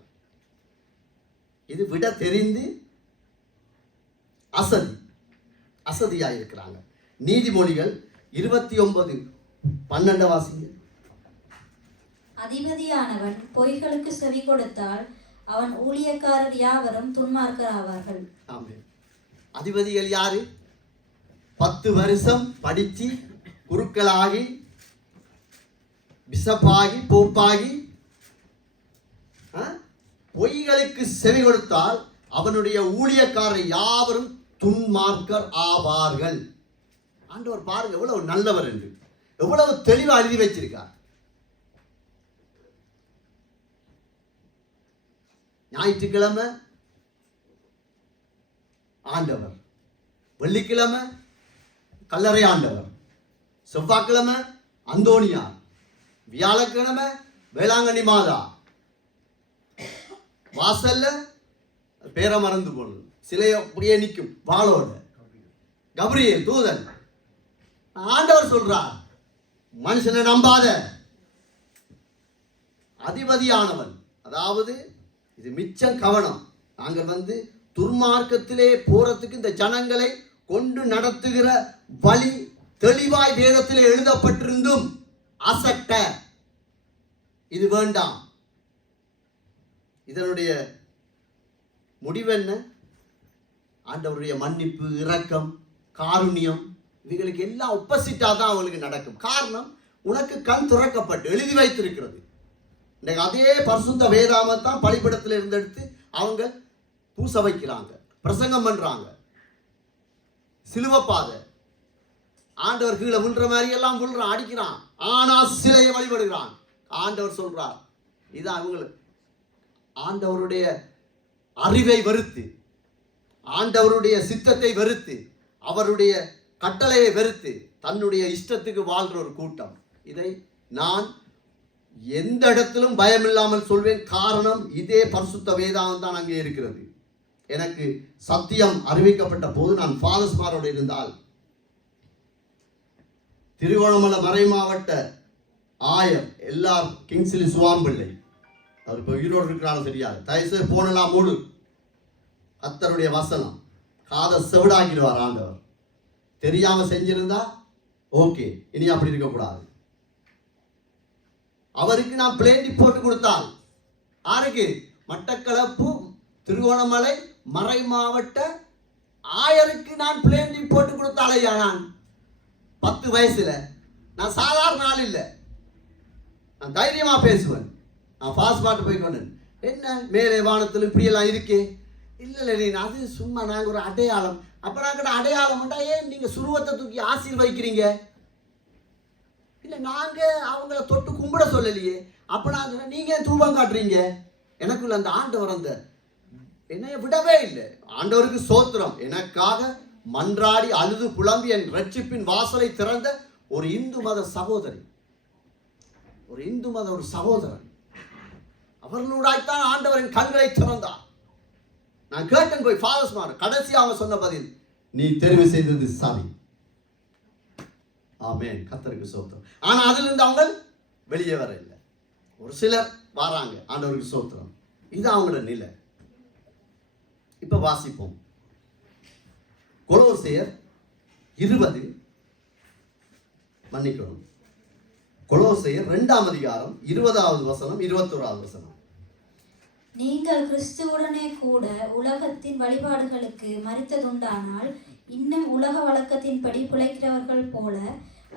இது விட தெரிந்து அசதியாக இருக்கிறாங்க. நீதிமொழிகள் 29:12 வாசிங்க. அதிபதியானவன் பொய்களுக்கு செவி கொடுத்தால் அவன் ஊழியக்காரர் யாவரும் துன்மார்க்கர் ஆவார்கள். ஆமென். அதிபதிகள் யாரு? 10 வருஷம் படித்து குருக்களாகி, பிஷப்பாகி, போப்பாகி பொய்களுக்கு செவி கொடுத்தால் அவனுடைய ஊழியக்காரர் யாவரும் துன்மார்க்கர் ஆவார்கள். ஆண்டவர் பாருங்க எவ்வளவு நல்லவர் என்று, எவ்வளவு தெளிவா எழுதி வச்சிருக்கார். ஞாயிற்றுக்கிழமை ஆண்டவர், வெள்ளிக்கிழமை கல்லறை ஆண்டவர், செவ்வாய்க்கிழமை அந்தோனியார், வியாழக்கிழமை வேளாங்கண்ணி மாதா, வாசல்ல பேரை மறந்து போனது சிலைய அப்படியே நிற்கும் வாளோட கபிரியேல் தூதன். ஆண்டவர் சொல்றார், மனுஷனை நம்பாத. அதிபதியானவன், அதாவது இது மிச்சம் கவனம். நாங்கள் துர்மார்க்கத்திலே போறதுக்கு இந்த ஜனங்களை கொண்டு நடத்துகிற வழி தெளிவாய் வேதத்திலே எழுதப்பட்டிருந்தும் அசட்ட, இது வேண்டாம். இதனுடைய முடிவென்ன? ஆண்டவருடைய மன்னிப்பு, இரக்கம், காருண்யம், இவைகளுக்கு எல்லாம் ஒப்போசிட்டா தான் அவங்களுக்கு நடக்கும். காரணம், உனக்கு கண் திறக்கப்பட்டு எழுதி வைத்திருக்கிறது. இன்னைக்கு அதே பரிசுத்த வேதாமத்தான் பலிபீடத்தில் இருந்தெடுத்து அவங்க பூச வைக்கிறாங்க, பிரசங்கம் பண்றாங்க. சிலுவப்பாதை ஆண்டவர் கீழே விழுற மாதிரி எல்லாம் விழுறான், அடிக்கிறான், ஆனா சிலையை வழிபடுகிறான். ஆண்டவர் சொல்றார், இது அவங்களுக்கு ஆண்டவருடைய அறிவை வெறுத்து, ஆண்டவருடைய சித்தத்தை வெறுத்து, அவருடைய கட்டளையை வெறுத்து தன்னுடைய இஷ்டத்துக்கு வாழ்ற ஒரு கூட்டம். இதை நான் எந்த இடத்திலும் பயமில்லாமல் சொல்வேன். காரணம், இதே பரிசுத்த வேதாகம் தான் அங்கே இருக்கிறது. எனக்கு சத்தியம் அறிவிக்கப்பட்ட போது நான் ஃபாதர்ஸ்மாரோடு இருந்தால், திருகோணமலை மறை மாவட்ட ஆயர் எல்லார் கிங்ஸ்லி சுவாம்பிள்ளை, அவர் இப்போ உயிரோடு இருக்கிறாலும் தெரியாது, தயவுசெய்து போனலாம் மூடு. கர்த்தருடைய வசனம் காதை செவிடாக்கிடுவார் ஆண்டவர். தெரியாம செஞ்சிருந்தா ஓகே, இனி அப்படி இருக்கக்கூடாது. அவருக்கு நான் பிளேண்டி போட்டு கொடுத்தால், யாருக்கு? மட்டக்களப்பு திருகோணமலை மறை மாவட்ட ஆயருக்கு நான் பிளேண்டி போட்டு கொடுத்தாலையா? நான் 10 வயசுல நான் சாதாரண ஆள் இல்லை, நான் தைரியமா பேசுவேன். நான் பாஸ்பார்ட் போய் கொண்டு என்ன மேலே வானத்தில் இப்படியெல்லாம் இருக்கே, இல்லை நீ அது சும்மா நாங்கள் ஒரு அடையாளம். அப்போ நாங்கள் அடையாளம்ட்டா ஏன் நீங்கள் சுருவத்தை தூக்கி ஆசீர்வதிக்கிறீங்க? இல்லை நாங்கள் அவங்கள தொட்டு கும்பிட சொல்லலையே. அப்போ நான் சொன்னேன், நீங்கள் தூபம் காட்டுறீங்க. எனக்குள்ள அந்த ஆண்டவர் அந்த என்னைய விடவே இல்லை. ஆண்டவருக்கு சோத்திரம். எனக்காக மன்றாடி அழுது புலம்பி என் ரட்சிப்பின் வாசலை திறந்த ஒரு இந்து மத சகோதரி, ஒரு இந்து மத ஒரு சகோதரன், அவர்களோடாய்த்தான் ஆண்டவரின் கண்களை திறந்தார். நான் கேட்டேன் போய் ஃபாதர்ஸ் மாற கடைசியாக அவன் சொன்ன பதில், நீ தெரிவு செய்தது சரி. ஆமென், கர்த்தருக்கு சோத்திரம். ஆனா அதிலிருந்து அவங்க வெளியே வர இல்லை. ஒரு சிலர் வராங்க, ஆண்டவருக்கு சோத்திரம். இது அவங்களோட நிலை. இப்ப வாசிப்போம். கொலோசையர் 20, மன்னிக்கணும், கொலோசையர் 2ஆம் அதிகாரம் 20வது வசனம் 21வது வசனம். நீங்கள் கிறிஸ்துவுடனே கூட உலகத்தின் வழிபாடுகளுக்கு மரித்ததுண்டானால், இன்னும் உலக வழக்கத்தின்படி பிழைக்கிறவர்கள் போல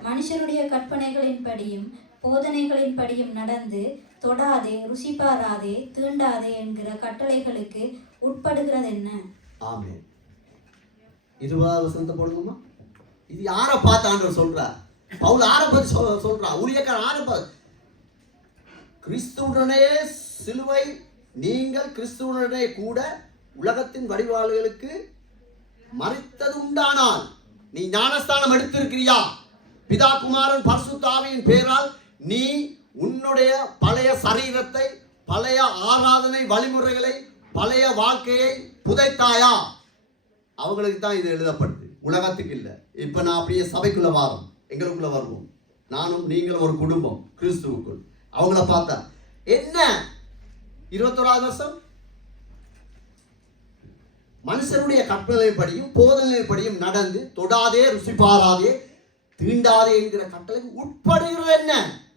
மனுஷருடைய கற்பனைகளின்படியும் போதனைகளின்படியும் நடந்து, தொடாதே, ருசி பாராதே, தீண்டாதே என்கிற கட்டளைகளுக்கு உட்படுகிறது என்ன? ஆமென். 20வது வசனத்தை போடுங்கம்மா. இது யாரை பார்த்து ஆண்டவர் சொல்றார்? பவுல் யாரை பத்தி சொல்றார்? ஊழியக்காரன் யாரை பார்த்து? கிறிஸ்துவுடனே சிலுவை, நீங்கள் கிறிஸ்துவுடனே கூட உலகத்தின் வழிபாடுகளுக்கு மரித்தது உண்டானால், நீ ஞானஸ்தானம் எடுத்திருக்கிறியா? பிதா குமாரன் பரிசுத்த ஆவியின் பேரால் நீ உன்னுடைய பழைய சரீரத்தை, பழைய ஆராதனை வழிமுறைகளை, பழைய வாழ்க்கையை புதைத்தாயா? அவங்களுக்கு தான் இது எழுதப்படுது, உலகத்துக்கு இல்லை. இப்ப நான் அப்படியே சபைக்குள்ள வாரோம், எங்களுக்குள்ள வருவோம். நானும் நீங்களும் ஒரு குடும்பம் கிறிஸ்துவுக்குள். அவங்கள பார்த்தா என்ன? 21வது வருஷம், மனுஷனுடைய கட்டளைப்படியும் போதனைப்படியும் நடந்து, தொடாதே, ருசி பாராதே, தீண்டாதே என்கிற கட்டளை உட்படுகிறது என்ன?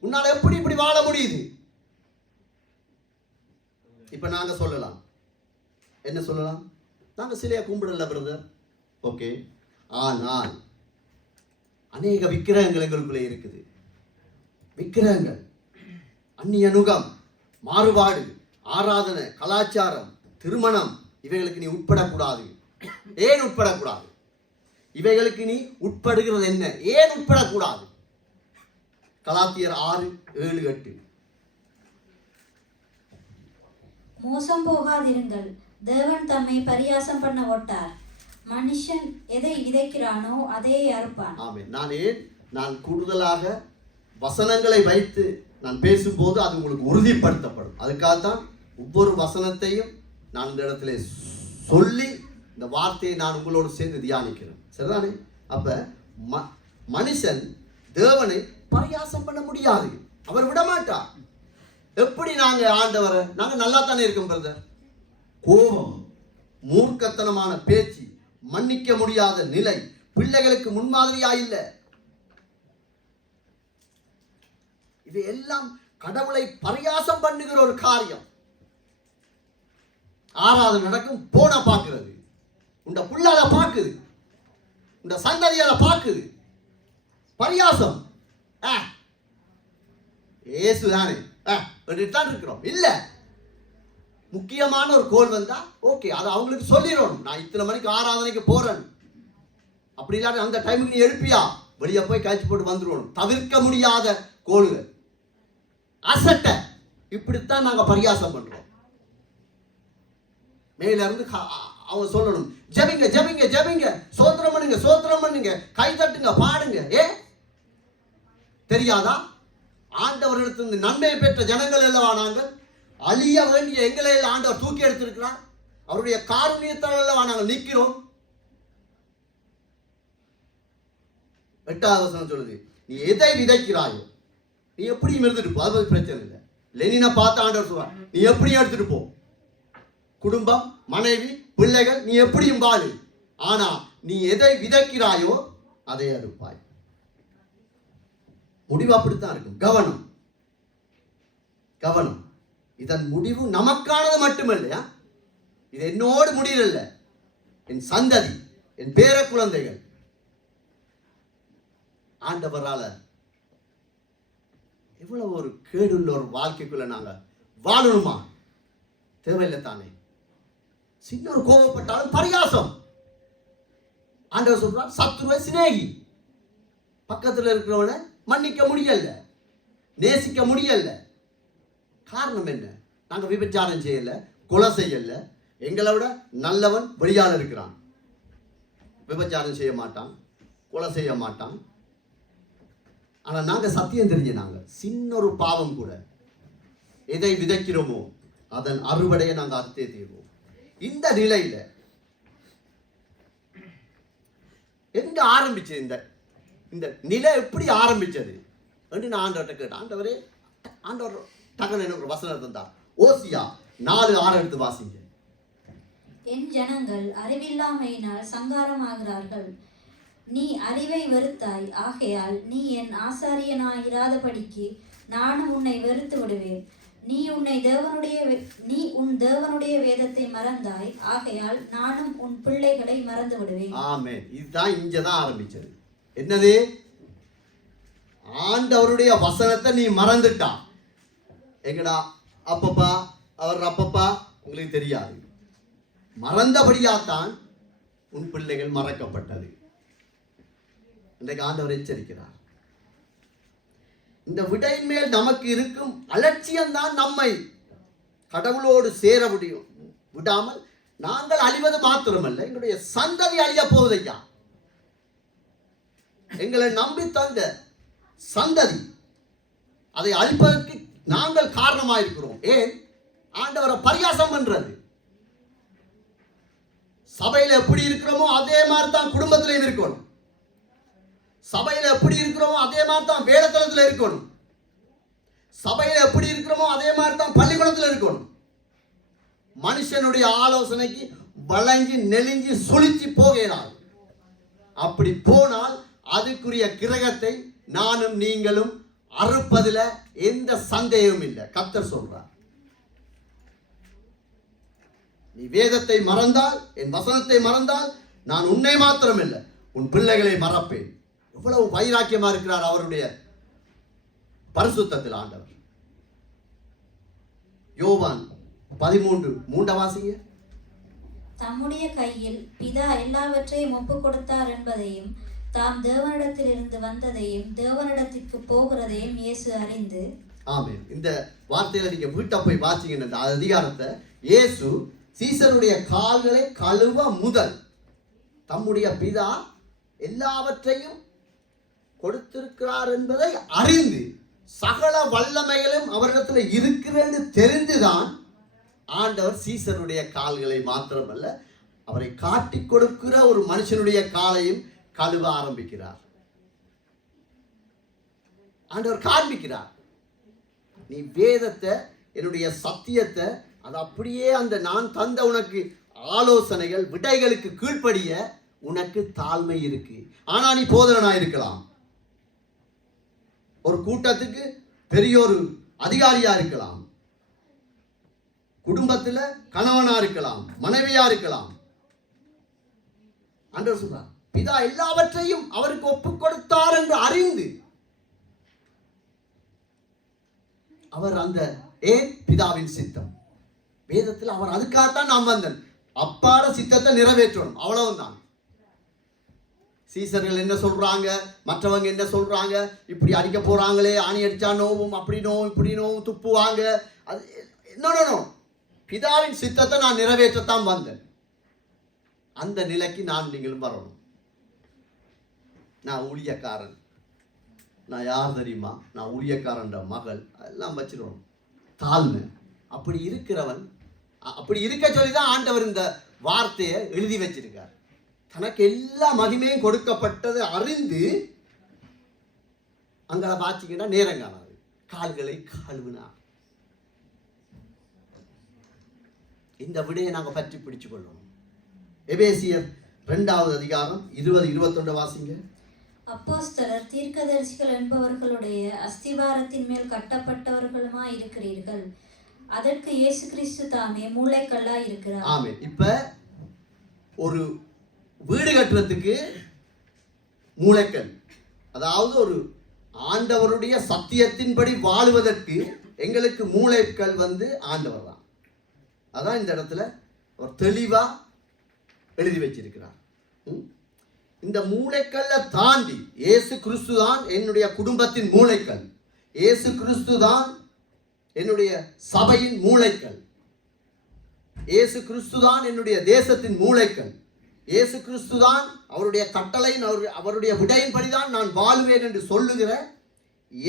உன்னால எப்படி இப்படி வாழ முடியுது? இப்ப நாங்க சொல்லலாம், என்ன சொல்லலாம்? நாங்க சிலையை கும்பிடல பிரதர், ஓகே. ஆனால் அநேக விக்கிரகங்கள் எங்களுக்குள்ளே இருக்குது. விக்கிரகங்கள், அந்நிய நுகம், மாறுபாடு, ஆராதனை, கலாச்சாரம், திருமணம், இவைகளுக்கு நீ உட்படக்கூடாது. ஏன் உட்படக்கூடாது? இவைகளுக்கு நீ உட்படுகிறது என்ன? ஏன் உட்படக்கூடாது? கலாத்தியர் 6, 7, 8. மோசம் போகாதிருங்கள், தேவன் தம்மை பரியாசம் பண்ண ஒட்டார். மனுஷன் எதை விதைக்கிறானோ அதே அறுப்பான். ஆமென். நான் கூடுதலாக வசனங்களை வைத்து நான் பேசும்போது அது உங்களுக்கு உறுதிப்படுத்தப்படும். அதுக்காகத்தான் ஒவ்வொரு வசனத்தையும் நான் இந்த இடத்துல சொல்லி இந்த வார்த்தையை நான் உங்களோடு சேர்ந்து தியானிக்கிறேன். சரிதானே? அப்ப மனுஷன் தேவனை பரியாசம் பண்ண முடியாது, அவர் விட மாட்டார். எப்படி நாங்க ஆண்டவரை, நாங்க நல்லா தானே இருக்கோம் பிரதர். கோபம், மூர்க்கத்தனமான பேச்சு, மன்னிக்க முடியாத நிலை, பிள்ளைகளுக்கு முன்மாதிரியா இல்லை. இது எல்லாம் கடவுளை பரியாசம் பண்ணுகிற ஒரு காரியம். ஆராதனை நடக்கும், போன பார்க்கிறது, உண்ட புள்ளால பார்க்குது, உண்ட சந்ததியால பார்க்குது. பரியாசம். ஏசு தானே தான் இருக்கிறோம். இல்ல, முக்கியமான ஒரு கோல் வந்தா ஓகே, அதை அவங்களுக்கு சொல்லிடணும். நான் இத்தனை மணிக்கு ஆராதனைக்கு போறேன், அப்படி இல்லாத அந்த டைமுக்கு நீ எழுப்பியா, வெளியே போய் காய்ச்சி போட்டு வந்துருவோம். தவிர்க்க முடியாத கோளுகள், அசட்ட, இப்படித்தான் நாங்க பரியாசம் பண்றோம். மேல இருந்து அவங்க சொல்லணும், ஜெபிங்க ஜெபிங்க ஜெபிங்க, சோத்திரம் பண்ணுங்க சோத்திரம் பண்ணுங்க, கை தட்டுங்க, பாடுங்க. தெரியாதா? ஆண்டவரிடத்திலிருந்து நன்மையை பெற்ற ஜனங்கள் அல்லவா நாங்கள். அழிய வேண்டிய எங்களை ஆண்டவர் தூக்கி எடுத்திருக்கிறார். அவருடைய காருண்யத்தால் அல்லவா நாங்கள் நிற்கிறோம். 8வது வசனம் சொல்லுது, நீ எதை விதைக்கிறாயோ நீ எப்படியும் எடுத்துட்டு போ, அது பிரச்சனை இல்லை. லெனினை பார்த்து ஆண்டவர் சொல்றார், நீ எப்படியும் எடுத்துட்டு போ. குடும்பம், மனைவி, பிள்ளைகள், நீ எப்படியும் வாழு. ஆனா நீ எதை விதைக்கிறாயோ அதை அறுப்பாய். முடிவு அப்படித்தான் இருக்கும். கவனம். கவனம். இதன் முடிவு நமக்கானது மட்டுமல்லையா, இது என்னோடு முடியல, என் சந்ததி, என் பேர குழந்தைகள். ஆண்டவரால எவ்வளவு ஒரு கேடுள்ள ஒரு வாழ்க்கைக்குள்ள நாங்க வாழணுமா? தேவையில்லை தானே. சின்ன ஒரு கோபப்பட்டாலும் பரிகாசம். ஆண்டவர் சொல்றார், சத்துருவை சிநேகி. பக்கத்தில் இருக்கிறவனை மன்னிக்க முடியல, நேசிக்க முடியல. காரணம் என்ன? நாங்க விபச்சாரம் செய்யல, கொலை செய்யல. எங்களை விட நல்லவன் வெளியால இருக்கிறான். விபச்சாரம் செய்ய மாட்டான், கொலை செய்ய மாட்டான். ஆனா நாங்க சத்தியம் தெரிஞ்ச நாங்க சின்ன ஒரு பாவம் கூட எதை விதைக்கிறோமோ அதன் அறுவடையை நாங்க அறுத்தே தீர்வோம். இந்த நிலையில எங்க ஆரம்பிச்சது? இந்த நிலை எப்படி ஆரம்பிச்சது என்று நான் ஆண்டவர்கிட்ட கேட்டேன். ஆண்டவரே, ஆண்டவர் டக்குன்னு எனக்கு ஒரு வசனம் தந்தார். ஓசியா 4:6 எடுத்து வாசிங்க. என் ஜனங்கள் அறிவில்லாமையினால் சங்காரமாகிறார்கள். நீ அறிவை வெறுத்தாய், ஆகையால் நீ என் ஆசாரியனாயிராதபடிக்கு நானும் உன்னை வெறுத்து விடுவேன். நீ உன் தேவனுடைய வேதத்தை மறந்தாய், ஆகையால் நானும் உன் பிள்ளைகளை மறந்து விடுவேன். ஆமென். இதுதான் இங்கதான் ஆரம்பிச்சது. என்னது? ஆண்டவருடைய வசனத்தை நீ மறந்துட்டா. எங்கடா அப்பப்பா, அவர் அப்பப்பா உங்களுக்கு தெரியாது. மறந்தபடியாத்தான் உன் பிள்ளைகள் மறக்கப்பட்டது. இன்றைக்கு ஆண்டவர் எச்சரிக்கிறார். இந்த விடையின் மேல் நமக்கு இருக்கும் அலட்சியம்தான் நம்மை கடவுளோடு சேர விடாமல் நாங்கள் அழிவது மாத்திரமல்ல, எங்களுடைய சந்ததி அழிய போவதையா. எங்களை நம்பி தந்த சந்ததி அதை அழிப்பதற்கு நாங்கள் காரணமாயிருக்கிறோம். ஏன்? ஆண்டவரை பரியாசம் பண்றது. சபையில எப்படி இருக்கிறோமோ அதே மாதிரி தான் குடும்பத்திலையும் இருக்கணும். சபையில எப்படி இருக்கிறோமோ அதே மாதிரி தான் வேதத்தலத்தில் இருக்கணும். சபையில எப்படி இருக்கிறோமோ அதே மாதிரி தான் பள்ளிக்கூடத்தில் இருக்கணும். மனுஷனுடைய ஆலோசனைக்கு வளைஞ்சி நெளிஞ்சி சுழிச்சு போகிறார். அப்படி போனால் அதுக்குரிய கிரகத்தை நானும் நீங்களும் அறுப்பதில் எந்த சந்தேகமும் இல்லை. கர்த்தர் சொல்றார், நீ வேதத்தை மறந்தால், என் வசனத்தை மறந்தால், நான் உன்னை மாத்திரமில்லை உன் பிள்ளைகளை மறப்பேன். எவ்வளவு வைராக்கியமா இருக்கிறார் அவருடைய பரிசுத்தத்தில் ஆண்டவர். யோவான் 13:3 வாசிங்க. தம்முடைய கையில் பிதா எல்லாவற்றையும் ஒப்பு கொடுத்தார் என்பதையும், தாம் தேவனிடத்திலிருந்து வந்ததையும் தேவனிடத்திற்கு போகிறதையும் இயேசு அறிந்து. ஆமென். இந்த வார்த்தையில நீங்க வீட்டை போய் வாசிங்க. இந்த அதிகாரத்தை இயேசு சீசருடைய கால்களை கழுவ முதல் தம்முடைய பிதா எல்லாவற்றையும் கொடுத்திருக்கிறார் என்பதை அறிந்து, சகல வல்லமைகளும் அவரிடத்தில் இருக்கிறது தெரிந்துதான் ஆண்டவர் சீசருடைய கால்களை மாத்திரமல்ல, அவரை காட்டி கொடுக்கிற ஒரு மனுஷனுடைய காலையும் கழுவ ஆரம்பிக்கிறார். ஆண்டவர் காண்பிக்கிறார், நீ வேதத்தை, என்னுடைய சத்தியத்தை, அது அப்படியே அந்த நான் தந்த உனக்கு ஆலோசனைகள் விடைகளுக்கு கீழ்ப்படிய உனக்கு தாழ்மை இருக்கு. ஆனா நீ போதனா இருக்கலாம், ஒரு கூட்டத்துக்கு பெரிய ஒரு அதிகாரியா இருக்கலாம், குடும்பத்துல கணவனா இருக்கலாம், மனைவியா இருக்கலாம். ஆண்டவர் சொல்றார், பிதா எல்லாவற்றையும் அவருக்கு ஒப்பு கொடுத்தார் என்று அறிந்து, அவர் அந்த பிதாவின் சித்தம் வேதத்தில் அவர் அதுக்காகத்தான் நாம் வந்தன், அப்பாட சித்தத்தை நிறைவேற்றணும், அவ்வளவுதான். சீசர்கள் என்ன சொல்றாங்க, மற்றவங்க என்ன சொல்றாங்க, இப்படி அடிக்க போறாங்களே, ஆணி அடிச்சா நோவும், அப்படி நோவும், இப்படி நோவும், துப்புவாங்க. அது நோ, பிதாவின் சித்தத்தை நான் நிறைவேற்றத்தான் வந்தேன். அந்த நிலைக்கு நான் நீங்களும் வரணும். நான் ஊழியக்காரன், நான் யார் தெரியுமா, நான் ஊழியக்காரன் மகள், எல்லாம் வச்சிருவோம். தாழ்மை. அப்படி இருக்கிறவன், அப்படி இருக்க சொல்லிதான் ஆண்டவர் இந்த வார்த்தையை எழுதி வச்சிருக்கார். தனக்கு எல்லா மகிமையும் கொடுக்கப்பட்டதை அறிந்து அங்கே வாச்சிக்கிட்டா நேரம் காணாது, கால்களை கழுவினார். இந்த விடையை நாங்கள் பற்றி பிடிச்சு கொள்ளணும். எபேசியர் 2 அதிகாரம் 20-21 வாசிங்க. அப்போஸ்தலர் தீர்க்கதரிசிகள் என்பவர்களுடைய அஸ்திபாரத்தின் மேல் கட்டப்பட்டவர்களுமாய் இருக்கிறீர்கள். அதற்கு இயேசு கிறிஸ்து தாமே மூளைக்கல்லாய் இருக்கிறார். ஆமென். இப்ப ஒரு வீடு கட்டுறதுக்கு மூளைக்கல், அதாவது ஒரு ஆண்டவருடைய சத்தியத்தின்படி வாழுவதற்கு எங்களுக்கு மூளைக்கல் ஆண்டவர் தான். அதான் இந்த இடத்துல அவர் தெளிவா எழுதி வச்சிருக்கிறார். இந்த மூளைக்கல்லை தாண்டி இயேசு கிறிஸ்து தான் என்னுடைய குடும்பத்தின் மூளைக்கல், இயேசு கிறிஸ்து தான் என்னுடைய சபையின் மூளைக்கல், இயேசு கிறிஸ்து தான் என்னுடைய தேசத்தின் மூளைக்கல், இயேசு கிறிஸ்து தான் அவருடைய கட்டளையின் அவருடைய விடையின்படிதான் நான் வாழ்வேன் என்று சொல்லுகிற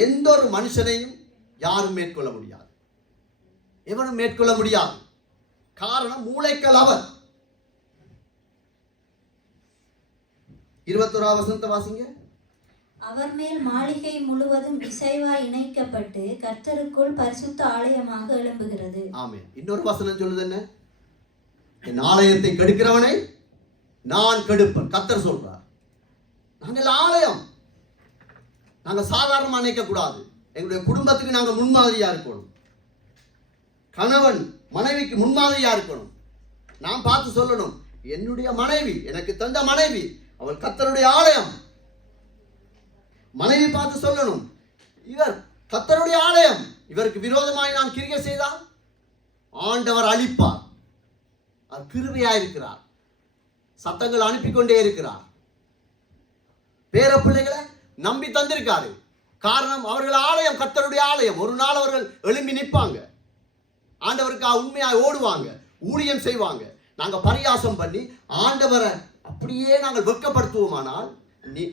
எந்த ஒரு மனுஷனையும் யாரும் மேற்கொள்ள முடியாது, எவனும் மேற்கொள்ள முடியாது. காரணம் மூளைக்கல் அவர். 21வது வசனத்தை வாசிங்க. அவர் மேல் மாளிகை முழுவதும் இசைவாய் இணைக்கப்பட்டு கர்த்தருக்குள் பரிசுத்த ஆலயமாக எழும்புகிறது. ஆமென். இன்னொரு வசனம் சொல்லுது என்ன? என் ஆலயத்தை கெடுக்கிறவனை நான் கெடுப்பேன். கர்த்தர் சொல்றார். நாங்கள் ஆலயம், நாங்க சாதாரணமா நினைக்க கூடாது. எங்களுடைய குடும்பத்துக்கு நாங்க முன்மாதிரியா இருக்கணும். கணவன் மனைவிக்கு முன்மாதிரியா இருக்கணும். நான் பார்த்து சொல்லணும், என்னுடைய மனைவி, எனக்கு தந்த மனைவி, அவள் கர்த்தருடைய ஆலயம். மனைவி பார்த்து சொல்லணும், இவர் கர்த்தருடைய ஆலயம், இவருக்கு விரோதமாய் நான் கிரியை செய்தால் ஆண்டவர் அழிப்பார். அவர் கிருபையாயிருக்கிறார், சத்தங்கள் அனுப்பி கொண்டே இருக்கிறார். பேர பிள்ளைகளை நம்பி தந்திருக்காரு. காரணம், அவர்கள் ஆலயம், கர்த்தருடைய ஆலயம். ஒரு நாள் அவர்கள் எழும்பி நிற்பாங்க, ஆண்டவருக்காக உண்மையாக ஓடுவாங்க, ஊழியம் செய்வாங்க. நாங்கள் பரியாசம் பண்ணி ஆண்டவரை அப்படியே நாங்கள் வெட்கப்படுத்துவோமானால்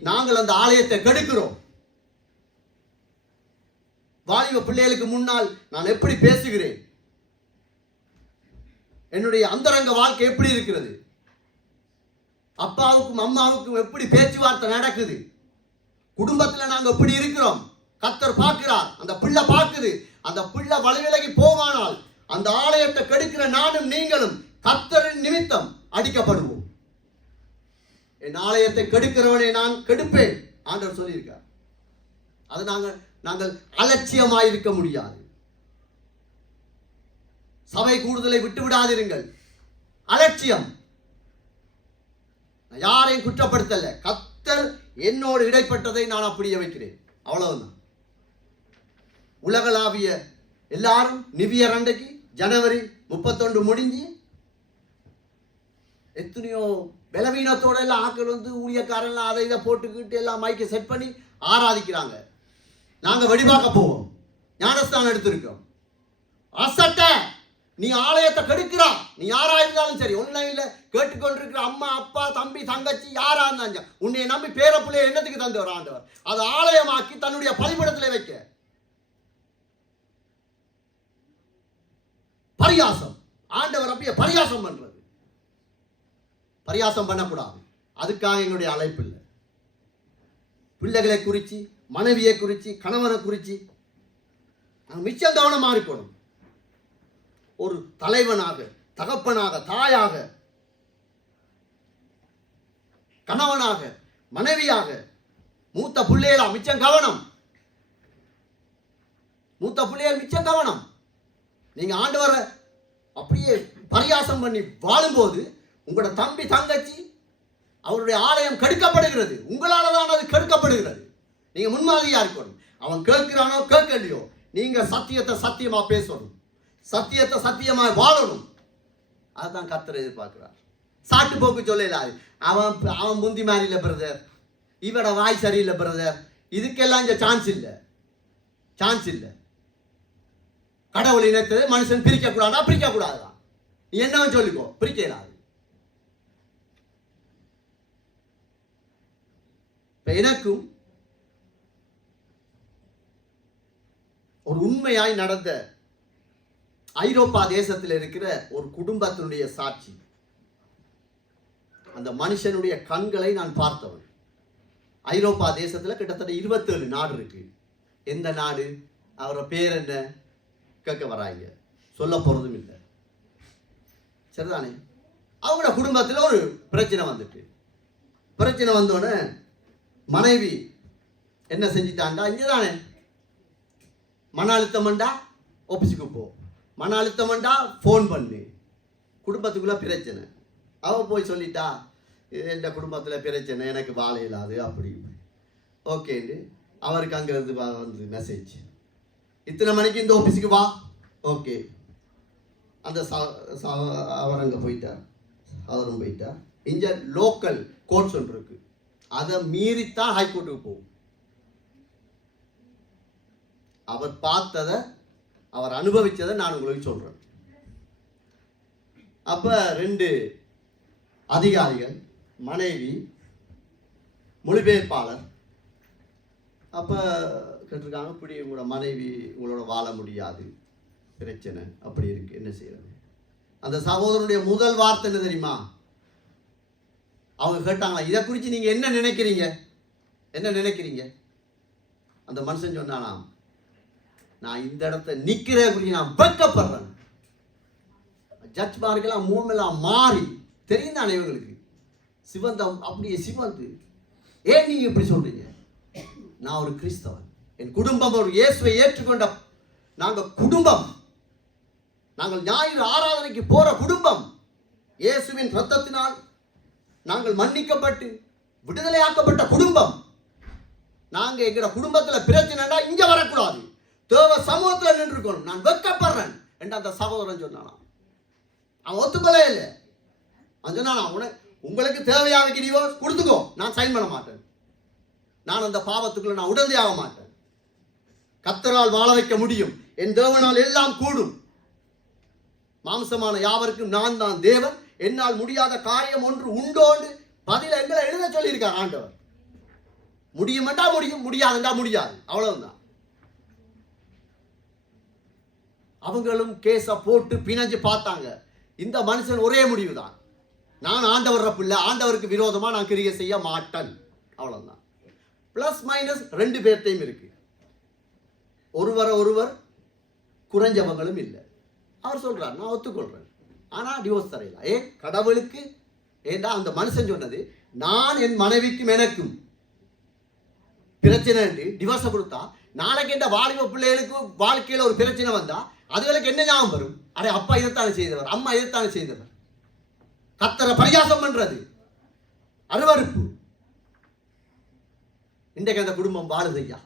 நாங்கள் அந்த ஆலயத்தை கெடுக்கிறோம். வாலிப பிள்ளைகளுக்கு முன்னால் நான் எப்படி பேசுகிறேன், என்னுடைய அந்தரங்க வாழ்க்கை எப்படி இருக்கிறது, அப்பாவுக்கும் அம்மாவுக்கும் எப்படி பேச்சுவார்த்தை நடக்குது, குடும்பத்தில் நாங்கள் எப்படி இருக்கிறோம், கர்த்தர் பார்க்கிறார், அந்த பிள்ளை பார்க்குது. அந்த பிள்ளை வழிவிலகி போவானால் அந்த ஆலயத்தை கெடுக்கிற நானும் நீங்களும் கர்த்தரின் நிமித்தம் அடிக்கப்படுவோம். என் ஆலயத்தை கெடுக்கிறவனை நான் கெடுப்பேன் ஆண்டவர் சொல்லியிருக்கார். அது நாங்கள் அலட்சியமாய் இருக்க முடியாது. சபை கூடுதலை விட்டு விடாதிருங்கள். அலட்சியம், யாரையும் குற்றப்படுத்தல. கர்த்தர் என்னோடு இடைப்பட்டதை நான் அப்படியே வைக்கிறேன், அவ்வளவுதான். உலகளாவிய எல்லாரும் நிவியர் அன்றைக்கு ஜனவரி 31 முடிஞ்சு எத்தனையோ பலவீனத்தோட எல்லாம் ஆக்கள் ஊழியக்காரன்லாம் அதை இதை போட்டுக்கிட்டு எல்லாம் மைக்கை செட் பண்ணி ஆராதிக்கிறாங்க. நாங்கள் வெடிவாக்க போவோம், ஞானஸ்தானம் எடுத்திருக்கோம். அசட்ட நீ ஆலயத்தை கெடுக்கிறா, நீ யாரா இருந்தாலும் சரி, ஒன்லைன்ல கேட்டுக்கொண்டிருக்கிற அம்மா அப்பா தம்பி தங்கச்சி யாரா இருந்தாங்க, உன்னை நம்பி பேர பிள்ளைய என்னத்துக்கு தந்தவர் ஆண்டவர்? அதை ஆலயமாக்கி தன்னுடைய பலிபடத்தில் வைக்க பரியாசம். ஆண்டவர் அப்படியே பரியாசம் பண்றது. பரியாசம் பண்ணக்கூடாது. அதுக்காக என்னுடைய அழைப்பு இல்லை. பிள்ளைகளை குறித்து, மனைவியை குறித்து, கணவனை குறித்து நாங்கள் மிச்சம் கவனமா இருக்கணும். ஒரு தலைவனாக, தகப்பனாக, தாயாக, கணவனாக, மனைவியாக, மூத்த பிள்ளைகளா மிச்சம் கவனம். மூத்த பிள்ளைகள் மிச்சம் கவனம். நீங்க ஆண்டவரை அப்படியே பரியாசம் பண்ணி வாழும்போது உங்களோட தம்பி தங்கச்சி அவருடைய ஆலயம் கெடுக்கப்படுகிறது. உங்களால தான் அது கெடுக்கப்படுகிறது. நீங்க முன்மாதிரியா இருக்கணும். அவன் கேட்கிறானோ கேட்கலையோ, நீங்க சத்தியத்தை சத்தியமா பேசணும், சத்தியத்தை சத்தியமா வாழணும். அதுதான் கர்த்தர் எதிர்பார்க்கிறார். சாட்டு போக்கு சொல்லலாது. அவன் முந்தி மாதிரி இல்லை பிரதர், இவட வாய் சரியில்லை பிரதர், இதுக்கெல்லாம் இங்க சான்ஸ் இல்லை, சான்ஸ் இல்லை. கடவுள் இனத்தை மனுஷன் பிரிக்க கூடாதா? பிரிக்க கூடாதுதான். நீ என்னவன் சொல்லிக்கோ, பிரிக்கலாது. எனக்கும் ஒரு உண்மையாய் நடந்த ஐரோப்பா தேசத்தில் இருக்கிற ஒரு குடும்பத்தினுடைய சாட்சி. அந்த மனுஷனுடைய கண்களை நான் பார்த்தவன். ஐரோப்பா தேசத்தில் கிட்டத்தட்ட 27 நாடு இருக்கு. எந்த நாடு, அவரோட பேர் என்ன கேட்க வராங்க, சொல்ல போறதும் இல்லை, சரிதானே? அவங்களோட குடும்பத்தில் ஒரு பிரச்சனை வந்துட்டு, பிரச்சனை வந்தோடனே மனைவி என்ன செஞ்சிட்டான்டா, இங்கே தானே மன அழுத்தம்ண்டா ஆஃபீஸுக்கு போ, மன அழுத்தம்ண்டா ஃபோன் பண்ணு, குடும்பத்துக்குள்ள பிரச்சனை. அவள் போய் சொல்லிட்டா, எந்த குடும்பத்தில் பிரச்சனை, எனக்கு வாழ இல்லாது அப்படி. ஓகேண்டு அவருக்கு அங்கே இருந்து வந்து மெசேஜ், இத்தனை மணிக்கு இந்த ஆஃபீஸுக்கு வா. ஓகே, அந்த அவர் அங்கே போயிட்டார், அவரும் போயிட்டார். இங்கே லோக்கல் கோர்ட்ஸ் ஒன்று இருக்கு, அதை மீறித்தான் ஹைகோர்ட்டுக்கு போகும். அவர் பார்த்ததை, அவர் அனுபவித்ததை நான் உங்களுக்கு சொல்றேன். அப்ப 2 அதிகாரிகள், மனைவி, மொழிபெயர்ப்பாளர், அப்ப கேட்டிருக்காங்க, இப்படி உங்களோட மனைவி உங்களோட வாழ முடியாது, பிரச்சனை அப்படி இருக்கு, என்ன செய்யறது? அந்த சகோதரனுடைய முதல் வார்த்தை என்ன தெரியுமா? அவங்க கேட்டாங்களா, இதை குறித்து நீங்க என்ன நினைக்கிறீங்க, என்ன நினைக்கிறீங்க? அந்த மனுஷன் சொன்னானா, நான் இந்த இடத்த நிக்கிறே குறித்து நான் வெட்கப்படுறேன். ஜட்ஜ்மார்கள்லாம் மூமெல்லாம் மாறி தெரியும் தானே இவங்களுக்கு, சிவந்தம் அப்படியே சிவந்து, ஏன் நீங்க இப்படி சொல்றீங்க? நான் ஒரு கிறிஸ்தவன், என் குடும்பம் ஒரு இயேசுவை ஏற்றுக்கொண்ட நாங்கள் குடும்பம், நாங்கள் ஞாயிறு ஆராதனைக்கு போற குடும்பம், இயேசுவின் ரத்தத்தினால் நாங்கள் மன்னிக்கப்பட்டு விடுதலையாக்கப்பட்ட குடும்பம். நாங்க எங்கட குடும்பத்துல பிரச்சனைனா இங்க வரக்கூடாது, தேவ சமூகத்தில் நின்று இருக்கணும், நான் வெட்கப்படுறேன் என்று அந்த சகோதரன் சொன்னானா. அவன் ஒத்துக்கொள்ளே இல்லை. அவன் சொன்னானா, உங்களுக்கு தேவையான டிவோர்ஸ் கொடுத்துக்கோ, நான் சைன் பண்ண மாட்டேன், நான் அந்த பாவத்துக்குள்ள நான் உடந்தையாக மாட்டேன். கர்த்தரால் வாழ வைக்க முடியும், என் தேவனால் எல்லாம் கூடும், மாம்சமான யாவருக்கும் நான் தான் தேவன், என்னால் முடியாத காரியம் ஒன்று உண்டோண்டு பதில எங்களை எழுத சொல்லியிருக்கார் ஆண்டவர். முடியுமெண்டா முடியும், முடியாதுண்டா முடியாது, அவ்வளவுதான். அவங்களும் கேஸ போட்டு பிணைஞ்சு பார்த்தாங்க. இந்த மனுஷன் ஒரே முடிவு தான், நான் ஆண்டவர் பிள்ளை, ஆண்டவருக்கு விரோதமா நான் கிரியை செய்ய மாட்டேன், அவ்வளவுதான். பிளஸ் மைனஸ் 2 பேர்த்தையும் இருக்கு, ஒருவர் குறைஞ்சவங்களும் இல்லை. அவர் சொல்றார், நான் ஒத்துக்கொள்றேன், ஆனா டிவோர்ஸ் தரையில. கடவுளுக்கு ஏண்டா அந்த மனுஷன் சொன்னது, நான் என் மனைவிக்கும் எனக்கும் பிரச்சனை டிவோர்ஸ் கொடுத்தா, நாளைக்கு இந்த வாலிப பிள்ளைகளுக்கு வாழ்க்கையில ஒரு பிரச்சனை வந்தா அதுகளுக்கு என்ன ஞாபகம் வரும்? அடே அப்பா இதைத்தானே செய்தவர், அம்மா இதைத்தானே செய்தவர். கர்த்தரை பரியாசம் பண்றது, அருவருப்பு. இன்றைக்கு அந்த குடும்பம் வாழுது ஐயா,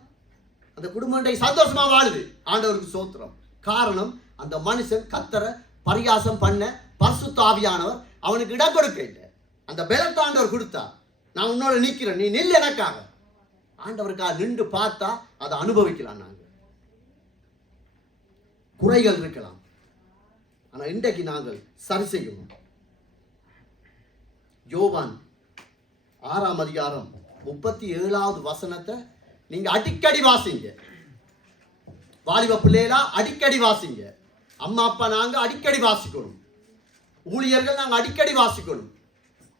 அந்த குடும்பம் இன்றைக்கு சந்தோஷமா வாழுது, ஆண்டவருக்கு சோத்திரம். காரணம், அந்த மனுஷன் கர்த்தரை பரியாசம் பண்ண பரிசுத்த ஆவியானவர் அவனுக்கு இடம் கொடுக்க இல்லை. அந்த பலத்தை ஆண்டவர் கொடுத்தார், நான் உன்னோட நிற்கிறேன், நீ நில் எனக்காக. ஆண்டவருக்காக நின்று பார்த்தா அதை அனுபவிக்கலாம். நாங்கள் குறைகள் இருக்கலாம், ஆனா இன்றைக்கு நாங்கள் சரி செய்யணும். யோவான் 6ஆம் அதிகாரம் 37வது வசனத்தை நீங்க அடிக்கடி வாசிங்க. வாலிப பிள்ளைகளா அடிக்கடி வாசிங்க. அம்மா அப்பா நாங்க அடிக்கடி வாசிக்கணும், ஊழியர்கள் நாங்க அடிக்கடி வாசிக்கணும்.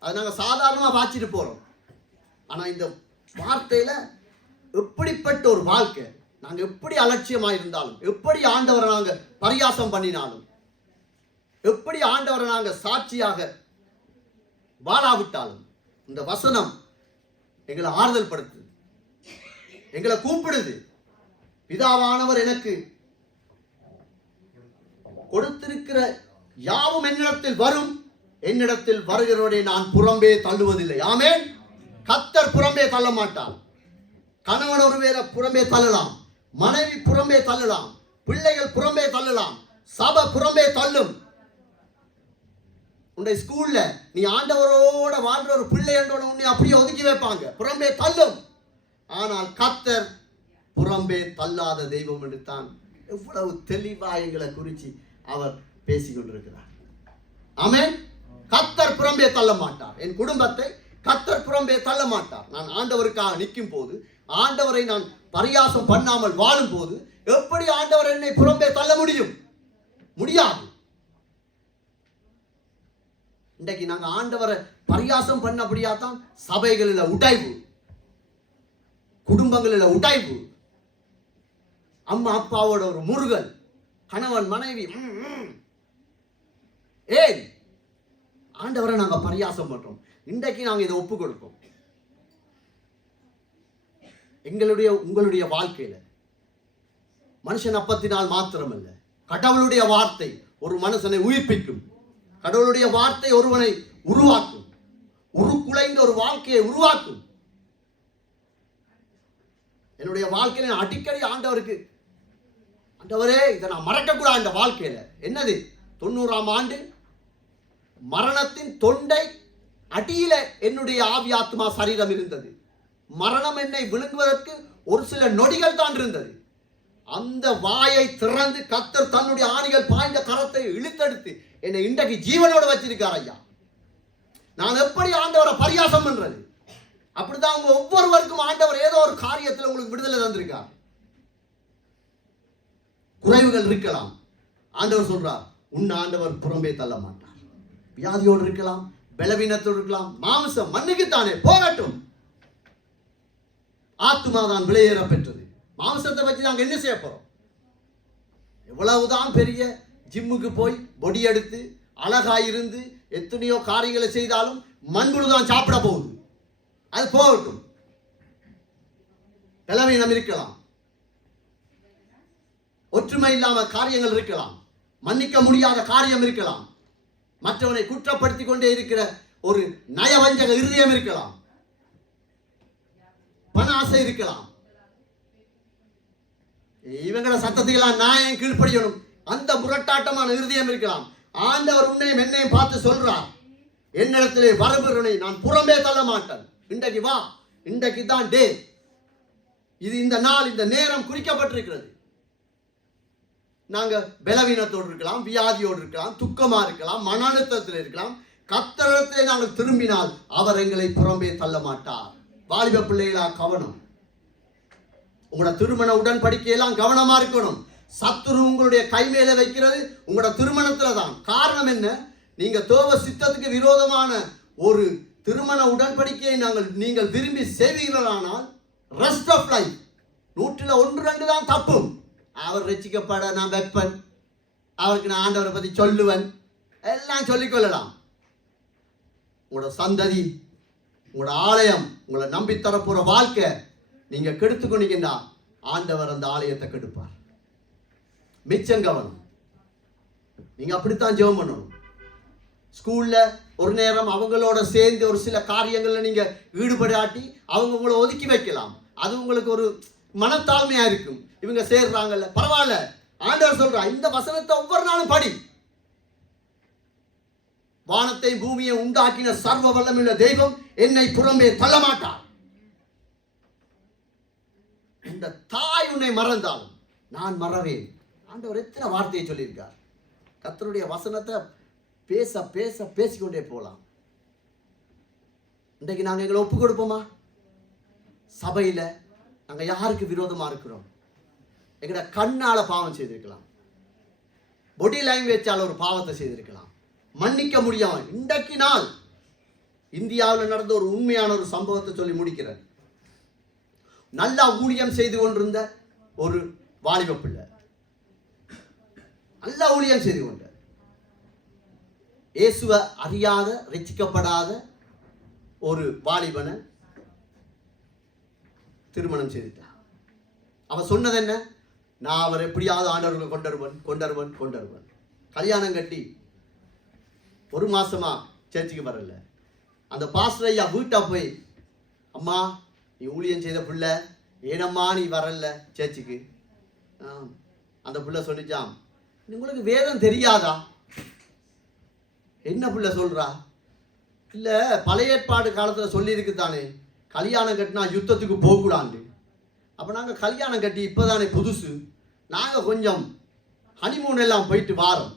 அது நாங்க சாதாரணமா வாசிட்டு போறோம். ஆனா இந்த வார்த்தையில எப்படிப்பட்ட ஒரு வாழ்க்கை, நாங்க எப்படி அலட்சியமா இருந்தாலும், எப்படி ஆண்டவரை நாங்க பரியாசம் பண்ணினாலும், எப்படி ஆண்டவரை நாங்க சாட்சியாக வாழாவிட்டாலும், இந்த வசனம் எங்களை ஆறுதல் படுத்து, எங்களை கூப்பிடுது. பிதாவானவர் எனக்கு கொடுத்திருக்கிற யாவும் என்னிடத்தில் வரும், என்னிடத்தில் வருகிறவரை நான் புறம்பே தள்ளுவதில்லை. ஆமென். கர்த்தர் புறம்பே தள்ள மாட்டார். கணவன் ஒருவேளை புறம்பே தள்ளலாம், மனைவி புறம்பே தள்ளலாம், பிள்ளைகள் புறம்பே தள்ளலாம், சபை புறம்பே தள்ளும். உன்னை ஸ்கூல்ல நீ ஆண்டவரோட வாழ்ற ஒரு பிள்ளை என்றோட உன்னை அப்படியே ஒதுக்கி வைப்பாங்க, புறம்பே தள்ளும். ஆனால் கர்த்தர் புறம்பே தள்ளாத தெய்வம் என்று தான் எவ்வளவு தெளிவா எங்களை குறித்து அவர் பேசிக் கொண்டிருக்கிறார். ஆமென். கர்த்தர் புறம்பே தள்ள மாட்டார், என் குடும்பத்தை கர்த்தர் புறம்பே தள்ள மாட்டார். நான் ஆண்டவருக்காக நிற்கும் போது, ஆண்டவரை நான் பரியாசம் பண்ணாமல் வாழும் போது, எப்படி ஆண்டவர் என்னை புறம்பே தள்ள முடியும்? முடியாது. இன்றைக்கு நாங்கள் ஆண்டவரை பரியாசம் பண்ணபடியாதான் சபைகளில் உடைவு, குடும்பங்களில் உடைவு, அம்மா அப்பாவோட ஒரு முருகல், கணவன் மனைவி. ஏன் ஆண்டவரை நாங்கள் பரியாசம் பண்றோம்? இன்றைக்கு நாங்கள் இதை ஒப்பு கொடுப்போம். உங்களுடைய வாழ்க்கையில மனுஷன் அப்பத்தினால் மாத்திரமல்ல, கடவுளுடைய வார்த்தை ஒரு மனுஷனை உயிர்ப்பிக்கும். கடவுளுடைய வார்த்தை ஒருவனை உருவாக்கும், உருக்குலைந்த ஒரு வாழ்க்கையை உருவாக்கும். என்னுடைய வாழ்க்கையில அடிக்கடி ஆண்டவரே இதை நான் மறக்கக்கூடாது. இந்த வாழ்க்கையில என்னது, 90ஆம் ஆண்டு மரணத்தின் தொண்டை அடியில என்னுடைய ஆவி ஆத்மா சரீரம் இருந்தது. மரணம் என்னை விழுங்குவதற்கு ஒரு சில நொடிகள் தான் இருந்தது. அந்த வாயை திறந்து கர்த்தர் தன்னுடைய ஆணிகள் பாய்ந்த கரத்தை இழுத்தெடுத்து என்னை இன்றைக்கு ஜீவனோடு வச்சிருக்கார். ஐயா, நான் எப்படி ஆண்டவரை பரியாசம் பண்றது? அப்படிதான் உங்க ஒவ்வொருவருக்கும் ஆண்டவர் ஏதோ ஒரு காரியத்தில் உங்களுக்கு விடுதலை தந்திருக்கார். குறைவுகள் இருக்கலாம், ஆண்டவர் சொல்றார் உன் ஆண்டவர் புறம்பே தள்ள மாட்டார். வியாதியோடு இருக்கலாம், பலவீனத்தோடு இருக்கலாம், மாம்சம் மண்ணுக்குத்தானே போகட்டும். ஆத்துமா தான் விலையேற பெற்றது. மாம்சத்தை வச்சு நாங்கள் என்ன செய்ய போறோம்? எவ்வளவுதான் பெரிய ஜிம்முக்கு போய் பொடி எடுத்து அழகாயிருந்து எத்தனையோ காரியங்களை செய்தாலும் மண்புழுதான் சாப்பிட போகுது. அது போகட்டும். பலவீனம் இருக்கலாம், ஒற்றுமை இல்லாம காரியங்கள் இருக்கலாம், மன்னிக்க முடியாத காரியம் இருக்கலாம், மற்றவனை குற்றப்படுத்தி கொண்டே இருக்கிற ஒரு நயவஞ்சக இருதயம் இருக்கலாம், பண ஆசை இருக்கலாம். இவங்கள சத்தத்துக்கெல்லாம் நான் கீழ்ப்படியணும், அந்த முரட்டாட்டமான இருதயம் இருக்கலாம். ஆண்டவர் உன்னையும் என்னையும் பார்த்து சொல்றார், என்னிடத்திலே வருபவனை நான் புறம்பே தள்ள மாட்டேன். இன்றைக்கு வா, இன்றைக்கு தான் டே, இது இந்த நாள், இந்த நேரம் குறிக்கப்பட்டிருக்கிறது. நாங்க பலவீனத்தோடு இருக்கலாம், வியாதியோடு இருக்கலாம், துக்கமா இருக்கலாம், மன அழுத்தத்தில் இருக்கலாம். கர்த்தரிடத்திலே நாங்கள் திரும்பினால் அவர் எங்களை புறம்பே தள்ள மாட்டார். வாலிப பிள்ளைகளா கவனம், உங்களோட திருமண உடன்படிக்கையெல்லாம் கவனமா இருக்கணும். சத்துரு உங்களுடைய கை மேல வைக்கிறது உங்களோட திருமணத்துல தான். காரணம் என்ன? நீங்க தேவ சித்தத்துக்கு விரோதமான ஒரு திருமண உடன்படிக்கையை நீங்கள் விரும்பி செய்வீர்களானால் ரெஸ்ட் ஆஃப் லைஃப் 100-2 தான் தப்பும். அவர் ரட்சிக்கப்பட நான் வைப்பன், அவருக்கு நான் ஆண்டவரை பத்தி சொல்லுவேன், எல்லாம் சொல்லிக்கொள்ளலாம். உங்களோட சந்ததி, உங்களோட ஆலயம், உங்களை நம்பி தரப்போற வாழ்க்கை நீங்க கெடுத்துக்கொண்டீங்கன்னா ஆண்டவர் அந்த ஆலயத்தை கெடுப்பார். மிச்சம் கவனம். நீங்க அப்படித்தான் ஜெபம் பண்ணணும். ஸ்கூல்ல ஒரு நேரம் அவங்களோட சேர்ந்து ஒரு சில காரியங்கள்ல நீங்க ஈடுபடாட்டி அவங்க உங்களை ஒதுக்கி வைக்கலாம். அது உங்களுக்கு ஒரு மனத்தாழ்மையா இருக்கும். இவங்க சேர்றாங்கல்ல, பரவாயில்ல. ஆண்டவர் சொல்றா, இந்த வசனத்தை ஒவ்வொரு நாளும் படி. வானத்தை பூமியை உண்டாக்கின சர்வ வல்லமையுள்ள தெய்வம் என்னை புறம்பே தள்ள மாட்டார். இந்த தாய் உன்னை மறந்தாலும் நான் மறவேன். ஆண்டவர் எத்தனை வார்த்தையை சொல்லியிருக்கார். கர்த்தருடைய வசனத்தை பேச பேச பேசிக்கொண்டே போகலாம். இன்றைக்கு நாங்கள் எங்களை ஒப்பு கொடுப்போமா? சபையில நாங்க யாருக்கு விரோதமா இருக்கிறோம்? எங்கட கண்ணால பாவம் செய்திருக்கலாம், பொடி லாங்குவேஜால ஒரு பாவத்தை செய்திருக்கலாம், மன்னிக்க முடியாம. இன்றைக்கு நாள் இந்தியாவில் நடந்த ஒரு உண்மையான ஒரு சம்பவத்தை சொல்லி முடிக்கிறேன். நல்லா ஊழியம் செய்து கொண்டிருந்த ஒரு வாலிப பிள்ளை, நல்ல ஊழியம் செய்து கொண்ட, இயேசுவை அறியாத ரட்சிக்கப்படாத ஒரு வாலிபனை திருமணம் செய்துட்டான். அவன் சொன்னது என்ன? நான் அவர் எப்படியாவது ஆண்டவர்களை கொண்டருவன். கல்யாணம் கட்டி 1 மாசமா சர்ச்சுக்கு வரல. அந்த பாஸ்டர் ஐயா வீட்டா போய், அம்மா நீ ஊழியம் செய்த பிள்ளை, ஏனம்மா நீ வரல சர்ச்சுக்கு? அந்த பிள்ளை சொல்லிச்சான், உங்களுக்கு வேதம் தெரியாதா? என்ன பிள்ளை சொல்றா? இல்ல பழைய ஏற்பாடு காலத்துல சொல்லி இருக்குதானே, கல்யாணம் கட்டினா யுத்தத்துக்கு போகக்கூடாது. அப்ப நாங்க கல்யாணம் கட்டி இப்பதானே புதுசு, நாங்க கொஞ்சம் ஹனிமூன் எல்லாம் போயிட்டு வாரோம்.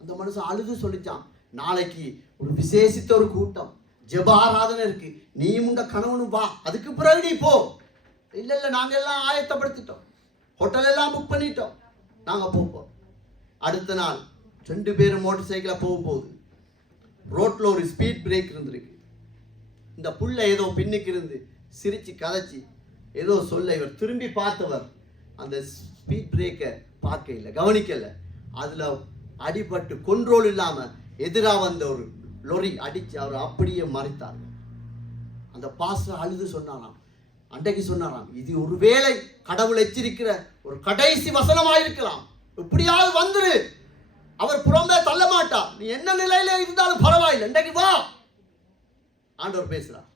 அந்த மனுஷன் அழுது சொல்லிச்சான், நாளைக்கு ஒரு விசேஷித்த ஒரு கூட்டம், ஜெப ஆராதனை இருக்கு, நீயும் உங்க கணவனும் வா, அதுக்கு பிறகு நீ போ. இல்ல நாங்க எல்லாம் ஆயத்தப்படுத்திட்டோம், ஹோட்டல் எல்லாம் புக் பண்ணிட்டோம், நாங்க போப்போம். அடுத்த நாள் 2 பேரும் மோட்டர் சைக்கிள போகும்போது ரோட்ல ஒரு ஸ்பீட் பிரேக் இருந்திருக்கு. இந்த புள்ள ஏதோ பின்னுக்கு இருந்து சிரிச்சு கதைச்சி ஏதோ சொல்ல, இவர் திரும்பி பார்த்தவர் அந்த ஸ்பீட் பிரேக்கை பார்க்க இல்லை, கவனிக்கல. அதுல அடிபட்டு கண்ட்ரோல் இல்லாம எதிராக வந்த ஒரு லொரி அடிச்சு அவர் அப்படியே மறித்தார். அந்த பாஸ்டர் அழுது சொன்னானாம், அன்றைக்கு சொன்னாராம், இது ஒருவேளை கடவுள் எச்சரிக்கிற ஒரு கடைசி வசனமாயிருக்கலாம், எப்படியாவது வந்துரு, அவர் புறம்பே தள்ள மாட்டார், நீ என்ன நிலையில இருந்தாலும் பரவாயில்லை, இன்றைக்கு வா. ஆண்டவர் பேசுறார்,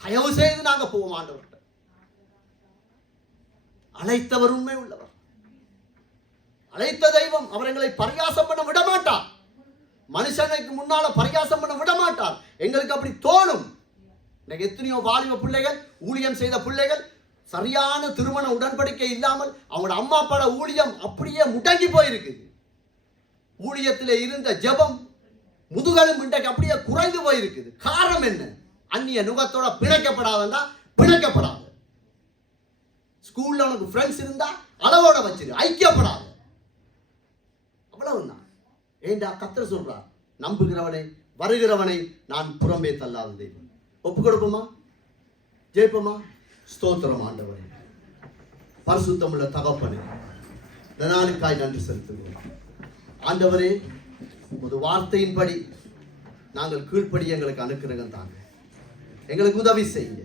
தயவு செய்து நாங்க போவோம் ஆண்டவர்கிட்ட. அழைத்தவர் உண்மை உள்ளவர், அழைத்த தெய்வம் அவர் எங்களை பரியாசம் பண்ண விட மாட்டார், மனுஷனுக்கு முன்னால பரியாசம் பண்ண விட மாட்டார். எங்களுக்கு அப்படி தோணும். இன்னைக்கு எத்தனையோ வாலிப பிள்ளைகள், ஊழியம் செய்த பிள்ளைகள், சரியான திருமண உடன்படிக்கை இல்லாமல் அவங்களோட அம்மா அப்பாட ஊழியம் அப்படியே முடங்கி போயிருக்குது. ஊழியத்தில் இருந்த ஜெபம் முதுகலும் இன்றைக்கு அப்படியே குறைந்து போயிருக்குது. காரணம் என்ன? அந்நிய நுகத்தோட பிணைக்கப்படாதா? பிணைக்கப்படாது. ஸ்கூல்ல உனக்கு ஃப்ரெண்ட்ஸ் இருந்தா அளவோட வச்சிரு, ஐக்கியப்படாது. அவ்வளவுதான். ஏண்டா கர்த்தர் சொல்றார், நம்புகிறவனை வருகிறவனை நான் புறம்பே தள்ளாத தெய்வம். ஒப்பு கொடுப்போமா? ஜெயிப்போமா? ஸ்தோத்திரம் ஆண்டவரே, பரிசுத்தமுள்ள தகப்பனே, இந்த நாளுக்காய் நன்றி செலுத்துகிறோம் ஆண்டவரே. ஒரு வார்த்தையின்படி நாங்கள் கீழ்ப்படி எங்களுக்கு அனுக்கிரகம் தாங்க, எங்களுக்கு உதவி செய்யுங்க.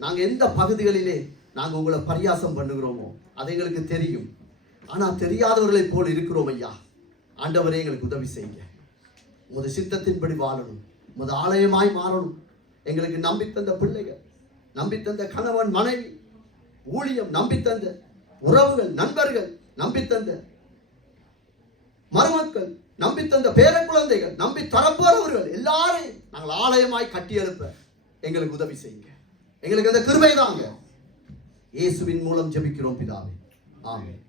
நாங்கள் எந்த பகுதிகளிலே நாங்கள் உங்களை பரியாசம் பண்ணுகிறோமோ அது எங்களுக்கு தெரியும், ஆனால் தெரியாதவர்களை போல் இருக்கிறோம் ஐயா. ஆண்டவரே எங்களுக்கு உதவி செய்யுங்க. உமது சித்தத்தின்படி வாழணும், உமது ஆலயமாய் மாறணும். எங்களுக்கு நம்பித்தந்த பிள்ளைகள், நம்பித்தந்த கணவன் மனைவி, ஊழியம் நம்பித்தந்த உறவுகள், நண்பர்கள், நம்பித்தந்த மருமக்கள், நம்பித்தந்த பேர குழந்தைகள், நம்பி தரப்போறவர்கள் எல்லாரையும் நாங்கள் ஆலயமாய் கட்டி எழுப்ப எங்களுக்கு உதவி செய்யுங்க. எங்களுக்கு அந்த கிருபை தாங்க. இயேசுவின் மூலம் ஜெபிக்கிறோம் பிதாவே, ஆமென்.